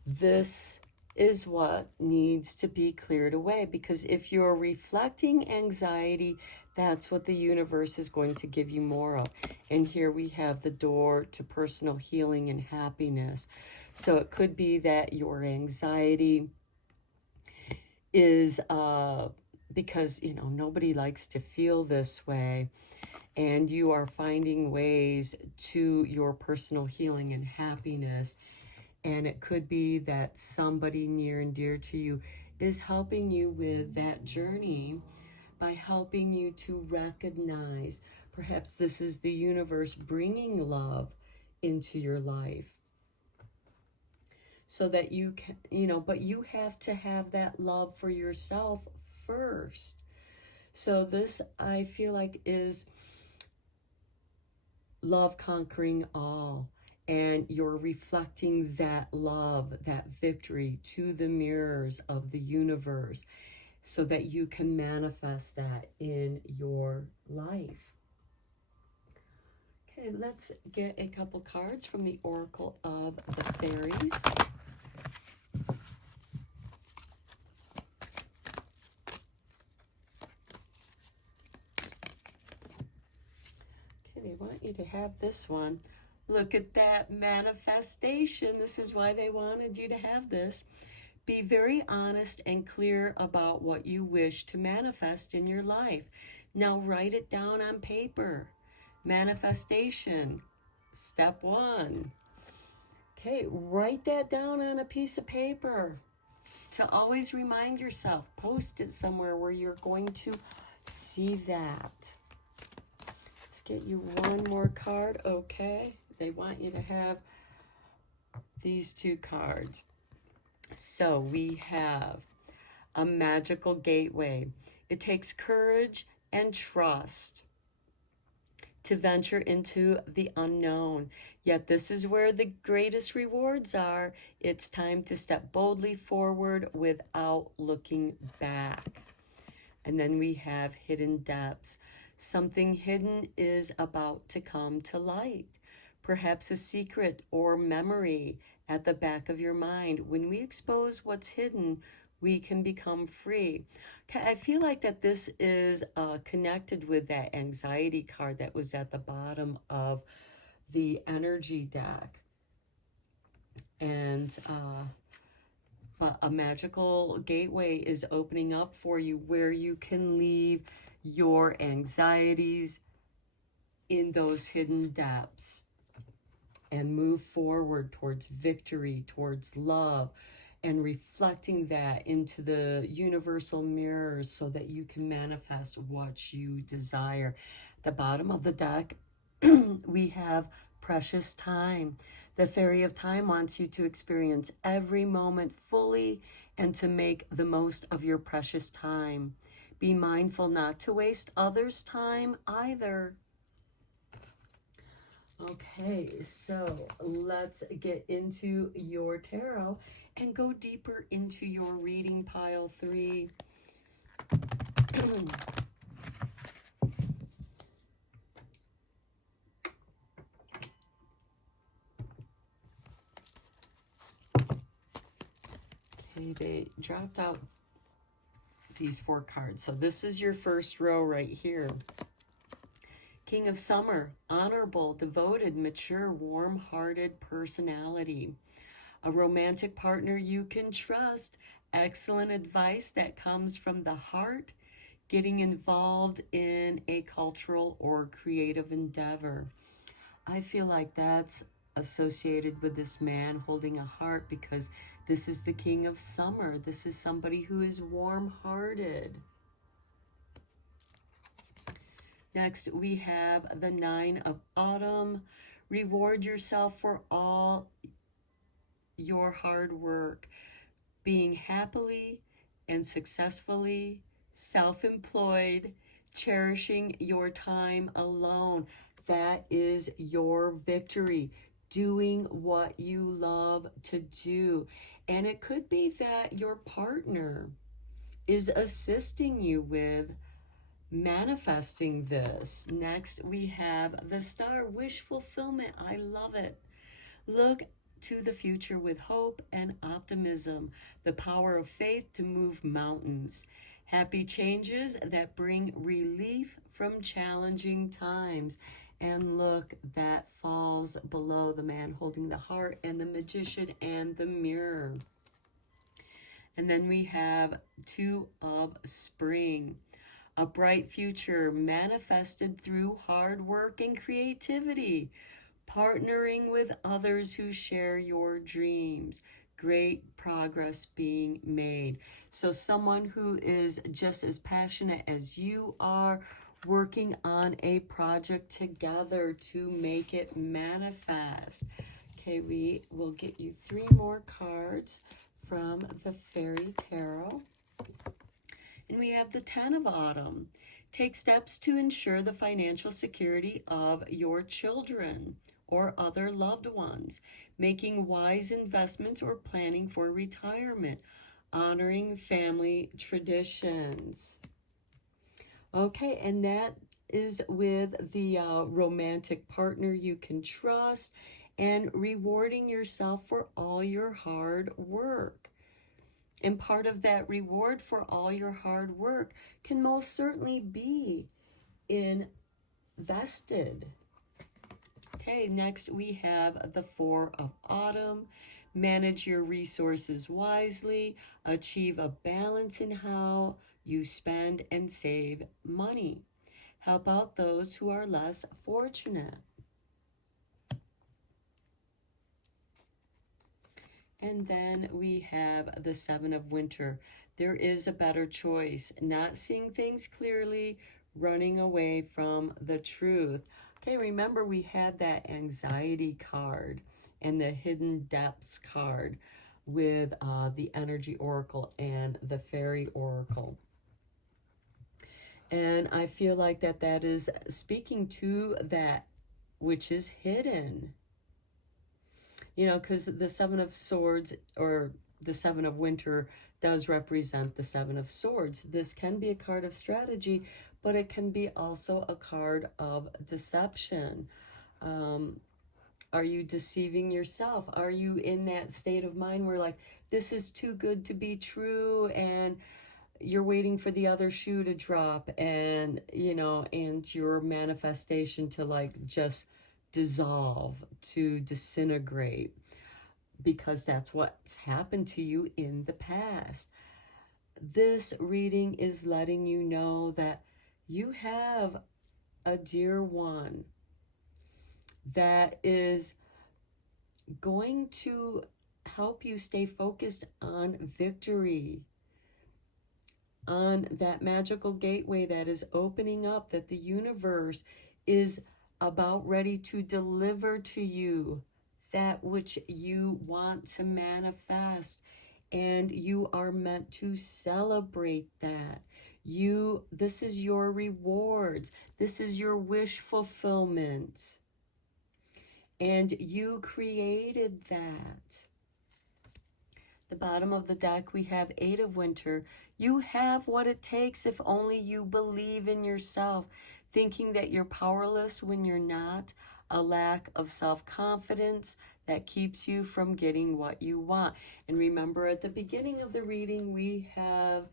This is what needs to be cleared away, because if you're reflecting anxiety, that's what the universe is going to give you more of. And here we have the door to personal healing and happiness. So it could be that your anxiety is because, you know, nobody likes to feel this way, and you are finding ways to your personal healing and happiness. And it could be that somebody near and dear to you is helping you with that journey by helping you to recognize, perhaps this is the universe bringing love into your life, so that you can, you know, but you have to have that love for yourself first. So this, I feel like, is love conquering all. And you're reflecting that love, that victory to the mirrors of the universe so that you can manifest that in your life. Okay, let's get a couple cards from the Oracle of the Fairies. Okay, they want you to have this one. Look at that manifestation. This is why they wanted you to have this. Be very honest and clear about what you wish to manifest in your life. Now write it down on paper. Manifestation, step 1. Okay, write that down on a piece of paper to always remind yourself. Post it somewhere where you're going to see that. Let's get you one more card. Okay, they want you to have these 2 cards. So we have a magical gateway. It takes courage and trust to venture into the unknown. Yet this is where the greatest rewards are. It's time to step boldly forward without looking back. And then we have hidden depths. Something hidden is about to come to light. Perhaps a secret or memory at the back of your mind. When we expose what's hidden, we can become free. Okay, I feel like that this is connected with that anxiety card that was at the bottom of the energy deck. And but a magical gateway is opening up for you where you can leave your anxieties in those hidden depths and move forward towards victory, towards love, and reflecting that into the universal mirrors so that you can manifest what you desire. At the bottom of the deck, we have precious time. The Fairy of Time wants you to experience every moment fully and to make the most of your precious time. Be mindful not to waste others' time either. Okay, so let's get into your tarot and go deeper into your reading, pile 3. Okay, they dropped out these 4 cards. So this is your first row right here. King of Summer, honorable, devoted, mature, warm-hearted personality. A romantic partner you can trust. Excellent advice that comes from the heart. Getting involved in a cultural or creative endeavor. I feel like that's associated with this man holding a heart because this is the King of Summer. This is somebody who is warm-hearted. Next, we have the 9 of Autumn. Reward yourself for all your hard work, being happily and successfully self-employed, cherishing your time alone. That is your victory, doing what you love to do. And it could be that your partner is assisting you with manifesting this. Next, we have the Star, wish fulfillment. I love it. Look to the future with hope and optimism, the power of faith to move mountains. Happy changes that bring relief from challenging times. And look, that falls below the man holding the heart and the Magician and the mirror. And then we have 2 of Spring. A bright future manifested through hard work and creativity. Partnering with others who share your dreams. Great progress being made. So someone who is just as passionate as you are, working on a project together to make it manifest. Okay, we will get you 3 more cards from the Fairy Tarot. And we have the 10 of Autumn. Take steps to ensure the financial security of your children or other loved ones, making wise investments or planning for retirement, honoring family traditions. Okay, and that is with the romantic partner you can trust and rewarding yourself for all your hard work. And part of that reward for all your hard work can most certainly be invested. Okay, next we have the Four of Autumn. Manage your resources wisely. Achieve a balance in how you spend and save money. Help out those who are less fortunate. And then we have the Seven of Winter. There is a better choice. Not seeing things clearly, running away from the truth. Okay, remember we had that anxiety card and the hidden depths card with the energy oracle and the fairy oracle. And I feel like that is speaking to that which is hidden. You know, because the Seven of Swords or the Seven of Winter does represent the Seven of Swords. This can be a card of strategy, but it can be also a card of deception. Are you deceiving yourself? Are you in that state of mind where like, this is too good to be true, and you're waiting for the other shoe to drop, and, you know, and your manifestation to like just dissolve, to disintegrate, because that's what's happened to you in the past. This reading is letting you know that you have a dear one that is going to help you stay focused on victory, on that magical gateway that is opening up, that the universe is about ready to deliver to you that which you want to manifest, and you are meant to celebrate that. This is your rewards. This is your wish fulfillment. And you created that. The bottom of the deck, we have Eight of Winter. You have what it takes if only you believe in yourself. Thinking that you're powerless when you're not. A lack of self-confidence that keeps you from getting what you want. And remember, at the beginning of the reading, we have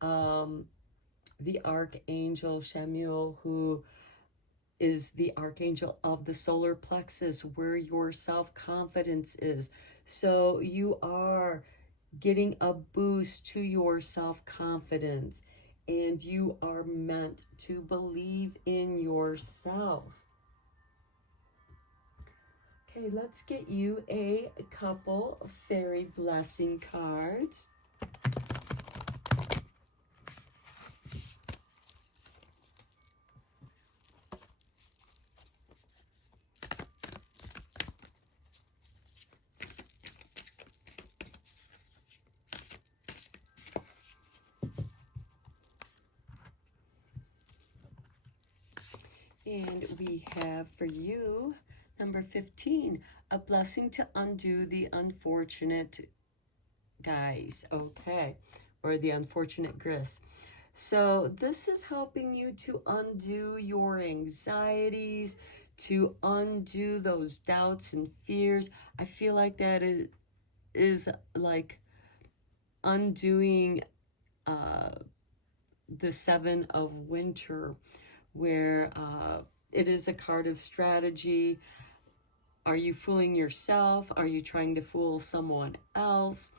the Archangel Chamuel, who is the archangel of the solar plexus, where your self-confidence is. So you are getting a boost to your self-confidence, and you are meant to believe in yourself. Okay, let's get you a couple of fairy blessing cards. And we have for you, number 15, a blessing to undo the unfortunate guys, okay, or the unfortunate grist. So this is helping you to undo your anxieties, to undo those doubts and fears. I feel like that is like undoing the Seven of Winter, where it is a card of strategy. Are you fooling yourself? Are you trying to fool someone else?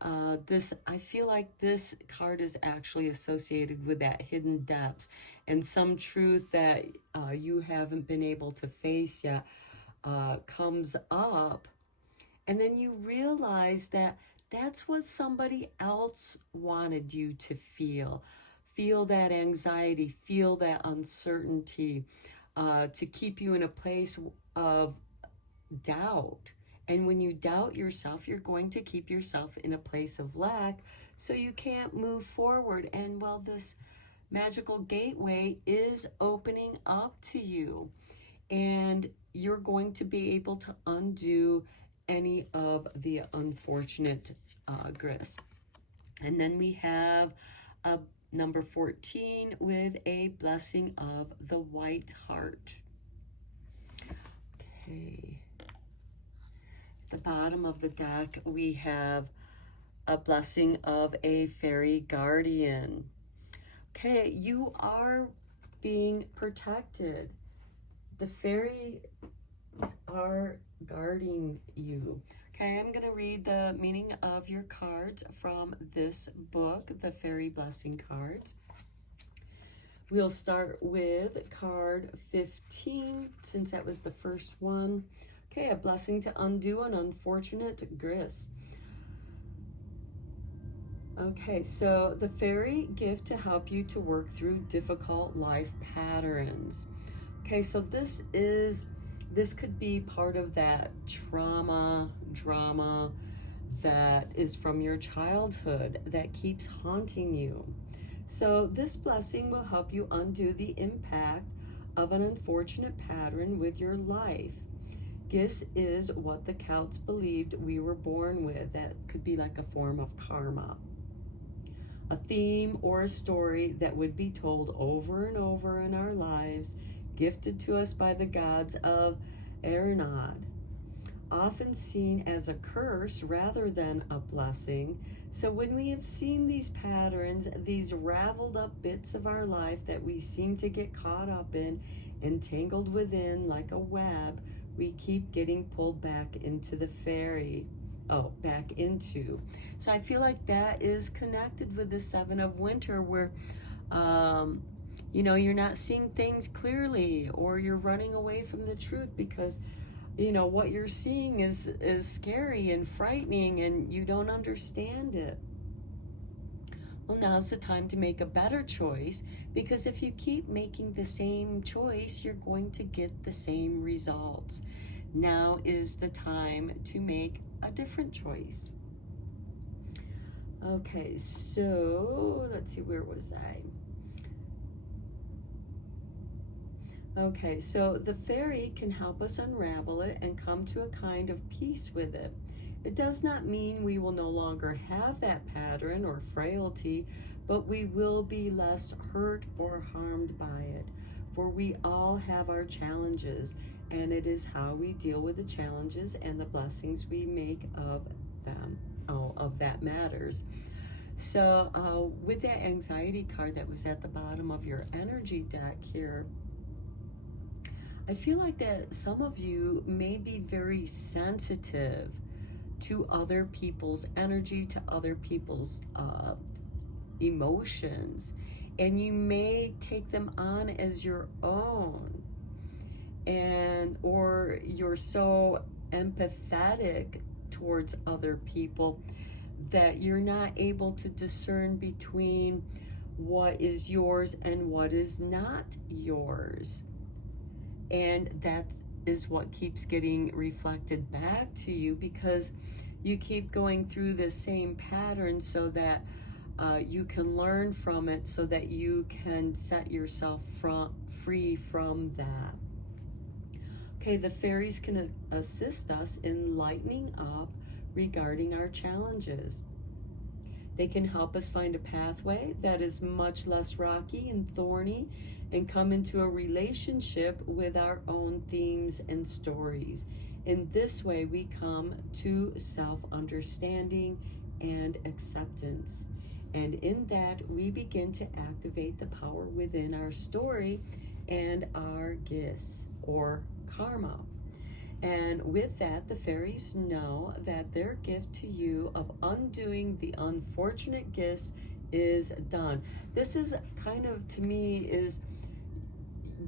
I feel like this card is actually associated with that hidden depths and some truth that you haven't been able to face yet comes up. And then you realize that that's what somebody else wanted you to feel. Feel that anxiety, feel that uncertainty, to keep you in a place of doubt. And when you doubt yourself, you're going to keep yourself in a place of lack, so you can't move forward. And well, this magical gateway is opening up to you, and you're going to be able to undo any of the unfortunate grist. And then we have a Number 14 with a blessing of the white heart. Okay. At the bottom of the deck, we have a blessing of a fairy guardian. Okay, you are being protected. The fairies are guarding you. Okay, I'm going to read the meaning of your cards from this book, the Fairy Blessing Cards. We'll start with card 15, since that was the first one. Okay, a blessing to undo an unfortunate grist. Okay, so the fairy gift to help you to work through difficult life patterns. Okay, so this could be part of that drama that is from your childhood that keeps haunting you. So this blessing will help you undo the impact of an unfortunate pattern with your life. This is what the Celts believed we were born with. That could be like a form of karma. A theme or a story that would be told over and over in our lives, gifted to us by the gods of Erenad, often seen as a curse rather than a blessing. So when we have seen these patterns, these raveled up bits of our life that we seem to get caught up in, entangled within like a web, we keep getting pulled back into the back into. So I feel like that is connected with the Seven of Winter, where you're not seeing things clearly, or you're running away from the truth because what you're seeing is scary and frightening, and you don't understand it. Well, now's the time to make a better choice, because if you keep making the same choice, you're going to get the same results. Now is the time to make a different choice. Okay, so let's see, where was I? Okay, so the fairy can help us unravel it and come to a kind of peace with it. It does not mean we will no longer have that pattern or frailty, but we will be less hurt or harmed by it. For we all have our challenges, and it is how we deal with the challenges and the blessings we make of them. Of that matters. So with that anxiety card that was at the bottom of your energy deck here, I feel like that some of you may be very sensitive to other people's energy, to other people's emotions, and you may take them on as your own, or you're so empathetic towards other people that you're not able to discern between what is yours and what is not yours. And that is what keeps getting reflected back to you, because you keep going through the same pattern, so that you can learn from it, so that you can set yourself free from that. Okay, the fairies can assist us in lightening up regarding our challenges. They can help us find a pathway that is much less rocky and thorny, and come into a relationship with our own themes and stories. In this way, we come to self-understanding and acceptance. And in that, we begin to activate the power within our story and our gifts, or karma. And with that, the fairies know that their gift to you of undoing the unfortunate gifts is done. This is kind of, to me, is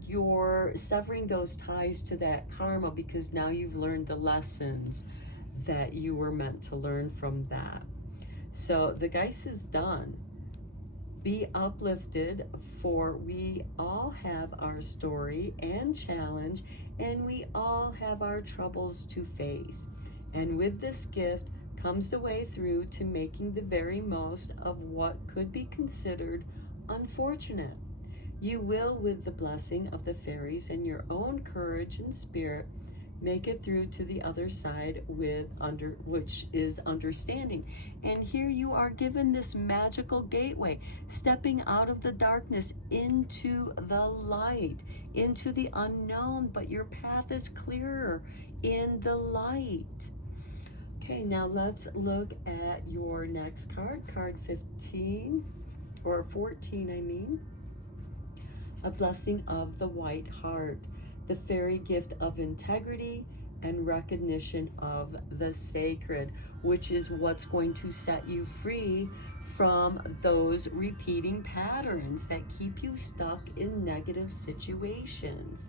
you're severing those ties to that karma, because now you've learned the lessons that you were meant to learn from that. So the Geist is done. Be uplifted, for we all have our story and challenge, and we all have our troubles to face. And with this gift comes the way through to making the very most of what could be considered unfortunate. You will, with the blessing of the fairies and your own courage and spirit, make it through to the other side which is understanding. And here you are given this magical gateway, stepping out of the darkness into the light, into the unknown, but your path is clearer in the light. Okay, now let's look at your next card, card 15, or 14, I mean. A blessing of the white heart, the fairy gift of integrity and recognition of the sacred, which is what's going to set you free from those repeating patterns that keep you stuck in negative situations.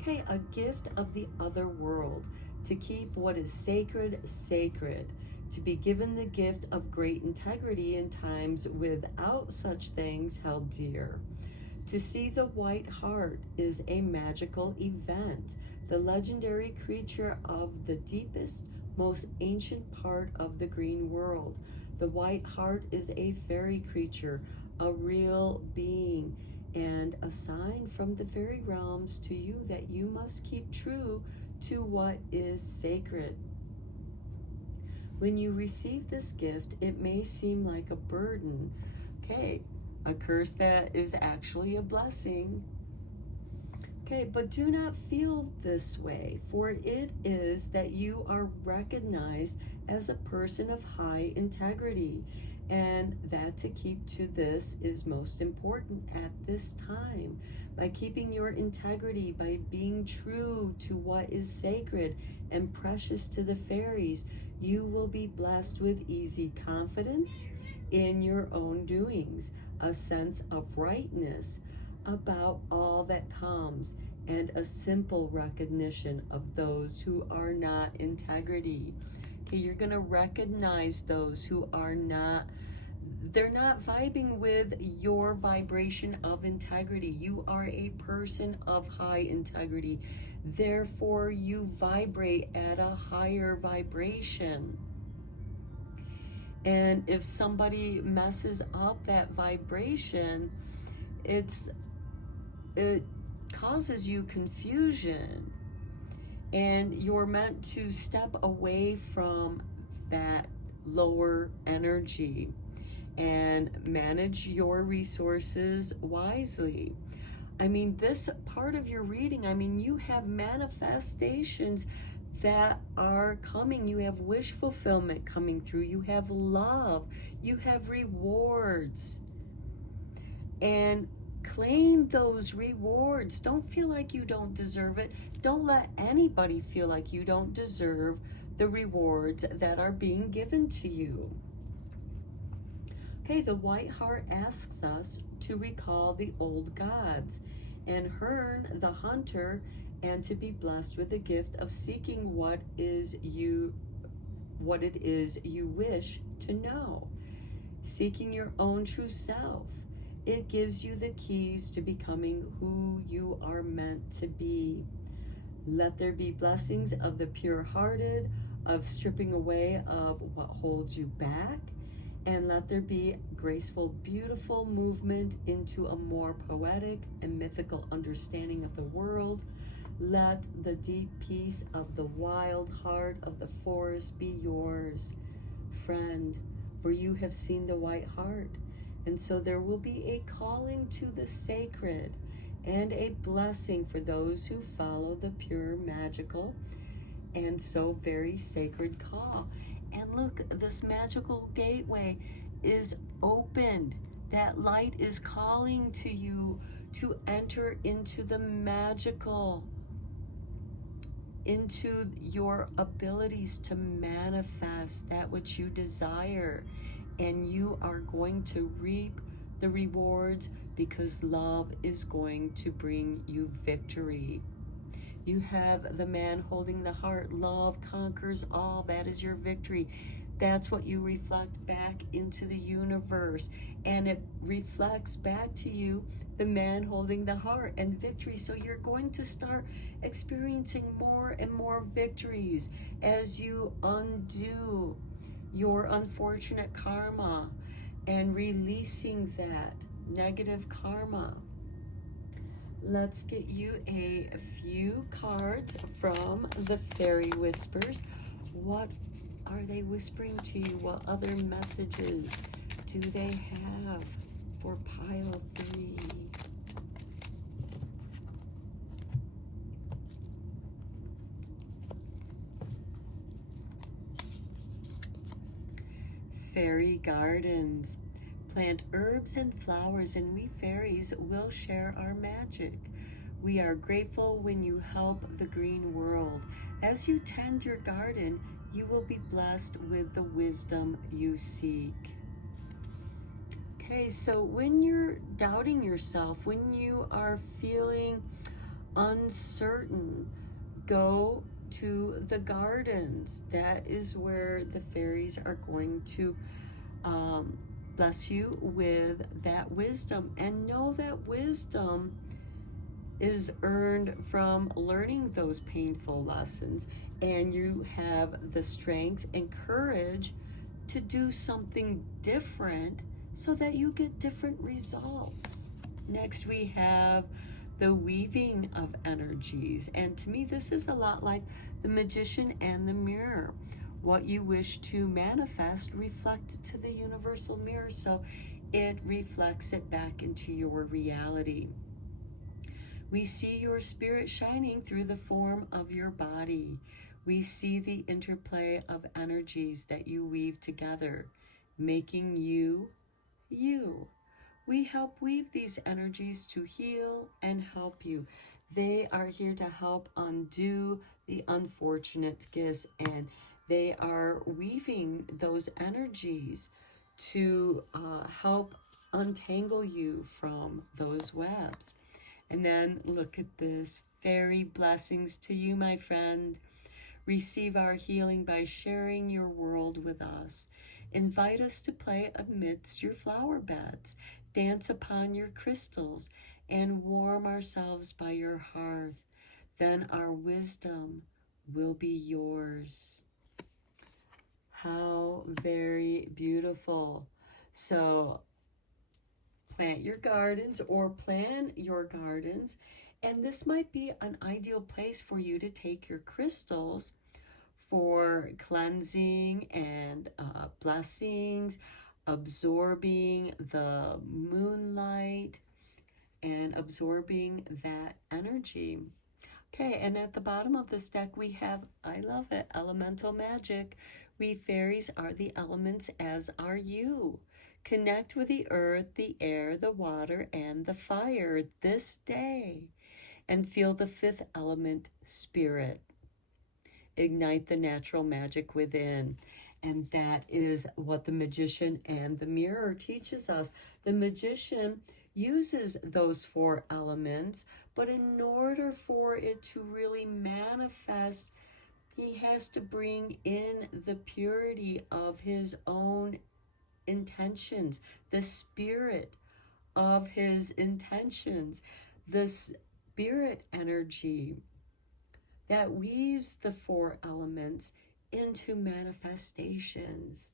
Okay, a gift of the other world, to keep what is sacred, sacred, to be given the gift of great integrity in times without such things held dear. To see the white hart is a magical event, the legendary creature of the deepest, most ancient part of the green world. The white hart is a fairy creature, a real being, and a sign from the fairy realms to you that you must keep true to what is sacred. When you receive this gift, it may seem like a burden. Okay, a curse that is actually a blessing. Okay, but do not feel this way, for it is that you are recognized as a person of high integrity, and that to keep to this is most important at this time. By keeping your integrity, by being true to what is sacred and precious to the fairies, you will be blessed with easy confidence in your own doings, a sense of rightness about all that comes, and a simple recognition of those who are not integrity. Okay, you're going to recognize those who are not, they're not vibing with your vibration of integrity. You are a person of high integrity. Therefore, you vibrate at a higher vibration. And if somebody messes up that vibration, it causes you confusion. And you're meant to step away from that lower energy and manage your resources wisely. I mean, this part of your reading, I mean, you have manifestations that are coming. You have wish fulfillment coming through. You have love. You have rewards. And claim those rewards. Don't feel like you don't deserve it. Don't let anybody feel like you don't deserve the rewards that are being given to you. Okay, the white hart asks us to recall the old gods and Hearn the hunter, and to be blessed with the gift of seeking what it is you wish to know. Seeking your own true self. It gives you the keys to becoming who you are meant to be. Let there be blessings of the pure-hearted, of stripping away of what holds you back, and let there be graceful, beautiful movement into a more poetic and mythical understanding of the world. Let the deep peace of the wild heart of the forest be yours, friend, for you have seen the white hart. And so there will be a calling to the sacred and a blessing for those who follow the pure, magical, and so very sacred call. And look, this magical gateway is opened. That light is calling to you to enter into the magical, into your abilities to manifest that which you desire. And you are going to reap the rewards because love is going to bring you victory. You have the man holding the heart. Love conquers all. That is your victory. That's what you reflect back into the universe. And it reflects back to you the man holding the heart and victory. So you're going to start experiencing more and more victories as you undo your unfortunate karma and releasing that negative karma. Let's get you a few cards from the Fairy Whispers. What are they whispering to you? What other messages do they have for pile 3? Fairy gardens. Plant herbs and flowers, and we fairies will share our magic. We are grateful when you help the green world. As you tend your garden, you will be blessed with the wisdom you seek. Okay, so when you're doubting yourself, when you are feeling uncertain, go to the gardens. That is where the fairies are going to bless you with that wisdom. And know that wisdom is earned from learning those painful lessons, and you have the strength and courage to do something different so that you get different results. Next, we have the weaving of energies. And to me, this is a lot like the magician and the mirror. What you wish to manifest, reflect to the universal mirror, so it reflects it back into your reality. We see your spirit shining through the form of your body. We see the interplay of energies that you weave together, making you, you. We help weave these energies to heal and help you. They are here to help undo the unfortunate gifts, and they are weaving those energies to help untangle you from those webs. And then look at this. Fairy blessings to you, my friend. Receive our healing by sharing your world with us. Invite us to play amidst your flower beds, dance upon your crystals, and warm ourselves by your hearth. Then our wisdom will be yours. How very beautiful. So plant your gardens or plan your gardens, and this might be an ideal place for you to take your crystals for cleansing and blessings, absorbing the moonlight and absorbing that energy. Okay, and at the bottom of this deck we have, I love it, elemental magic. We fairies are the elements, as are you. Connect with the earth, the air, the water, and the fire this day and feel the fifth element, spirit. Ignite the natural magic within. And that is what the magician and the mirror teaches us. The magician uses those 4 elements, but in order for it to really manifest, he has to bring in the purity of his own intentions, the spirit of his intentions, the spirit energy that weaves the 4 elements into manifestations.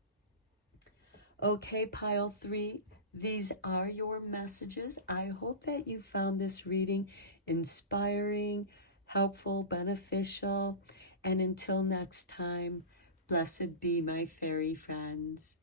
Okay, pile 3, these are your messages. I hope that you found this reading inspiring, helpful, beneficial, and until next time, blessed be my fairy friends.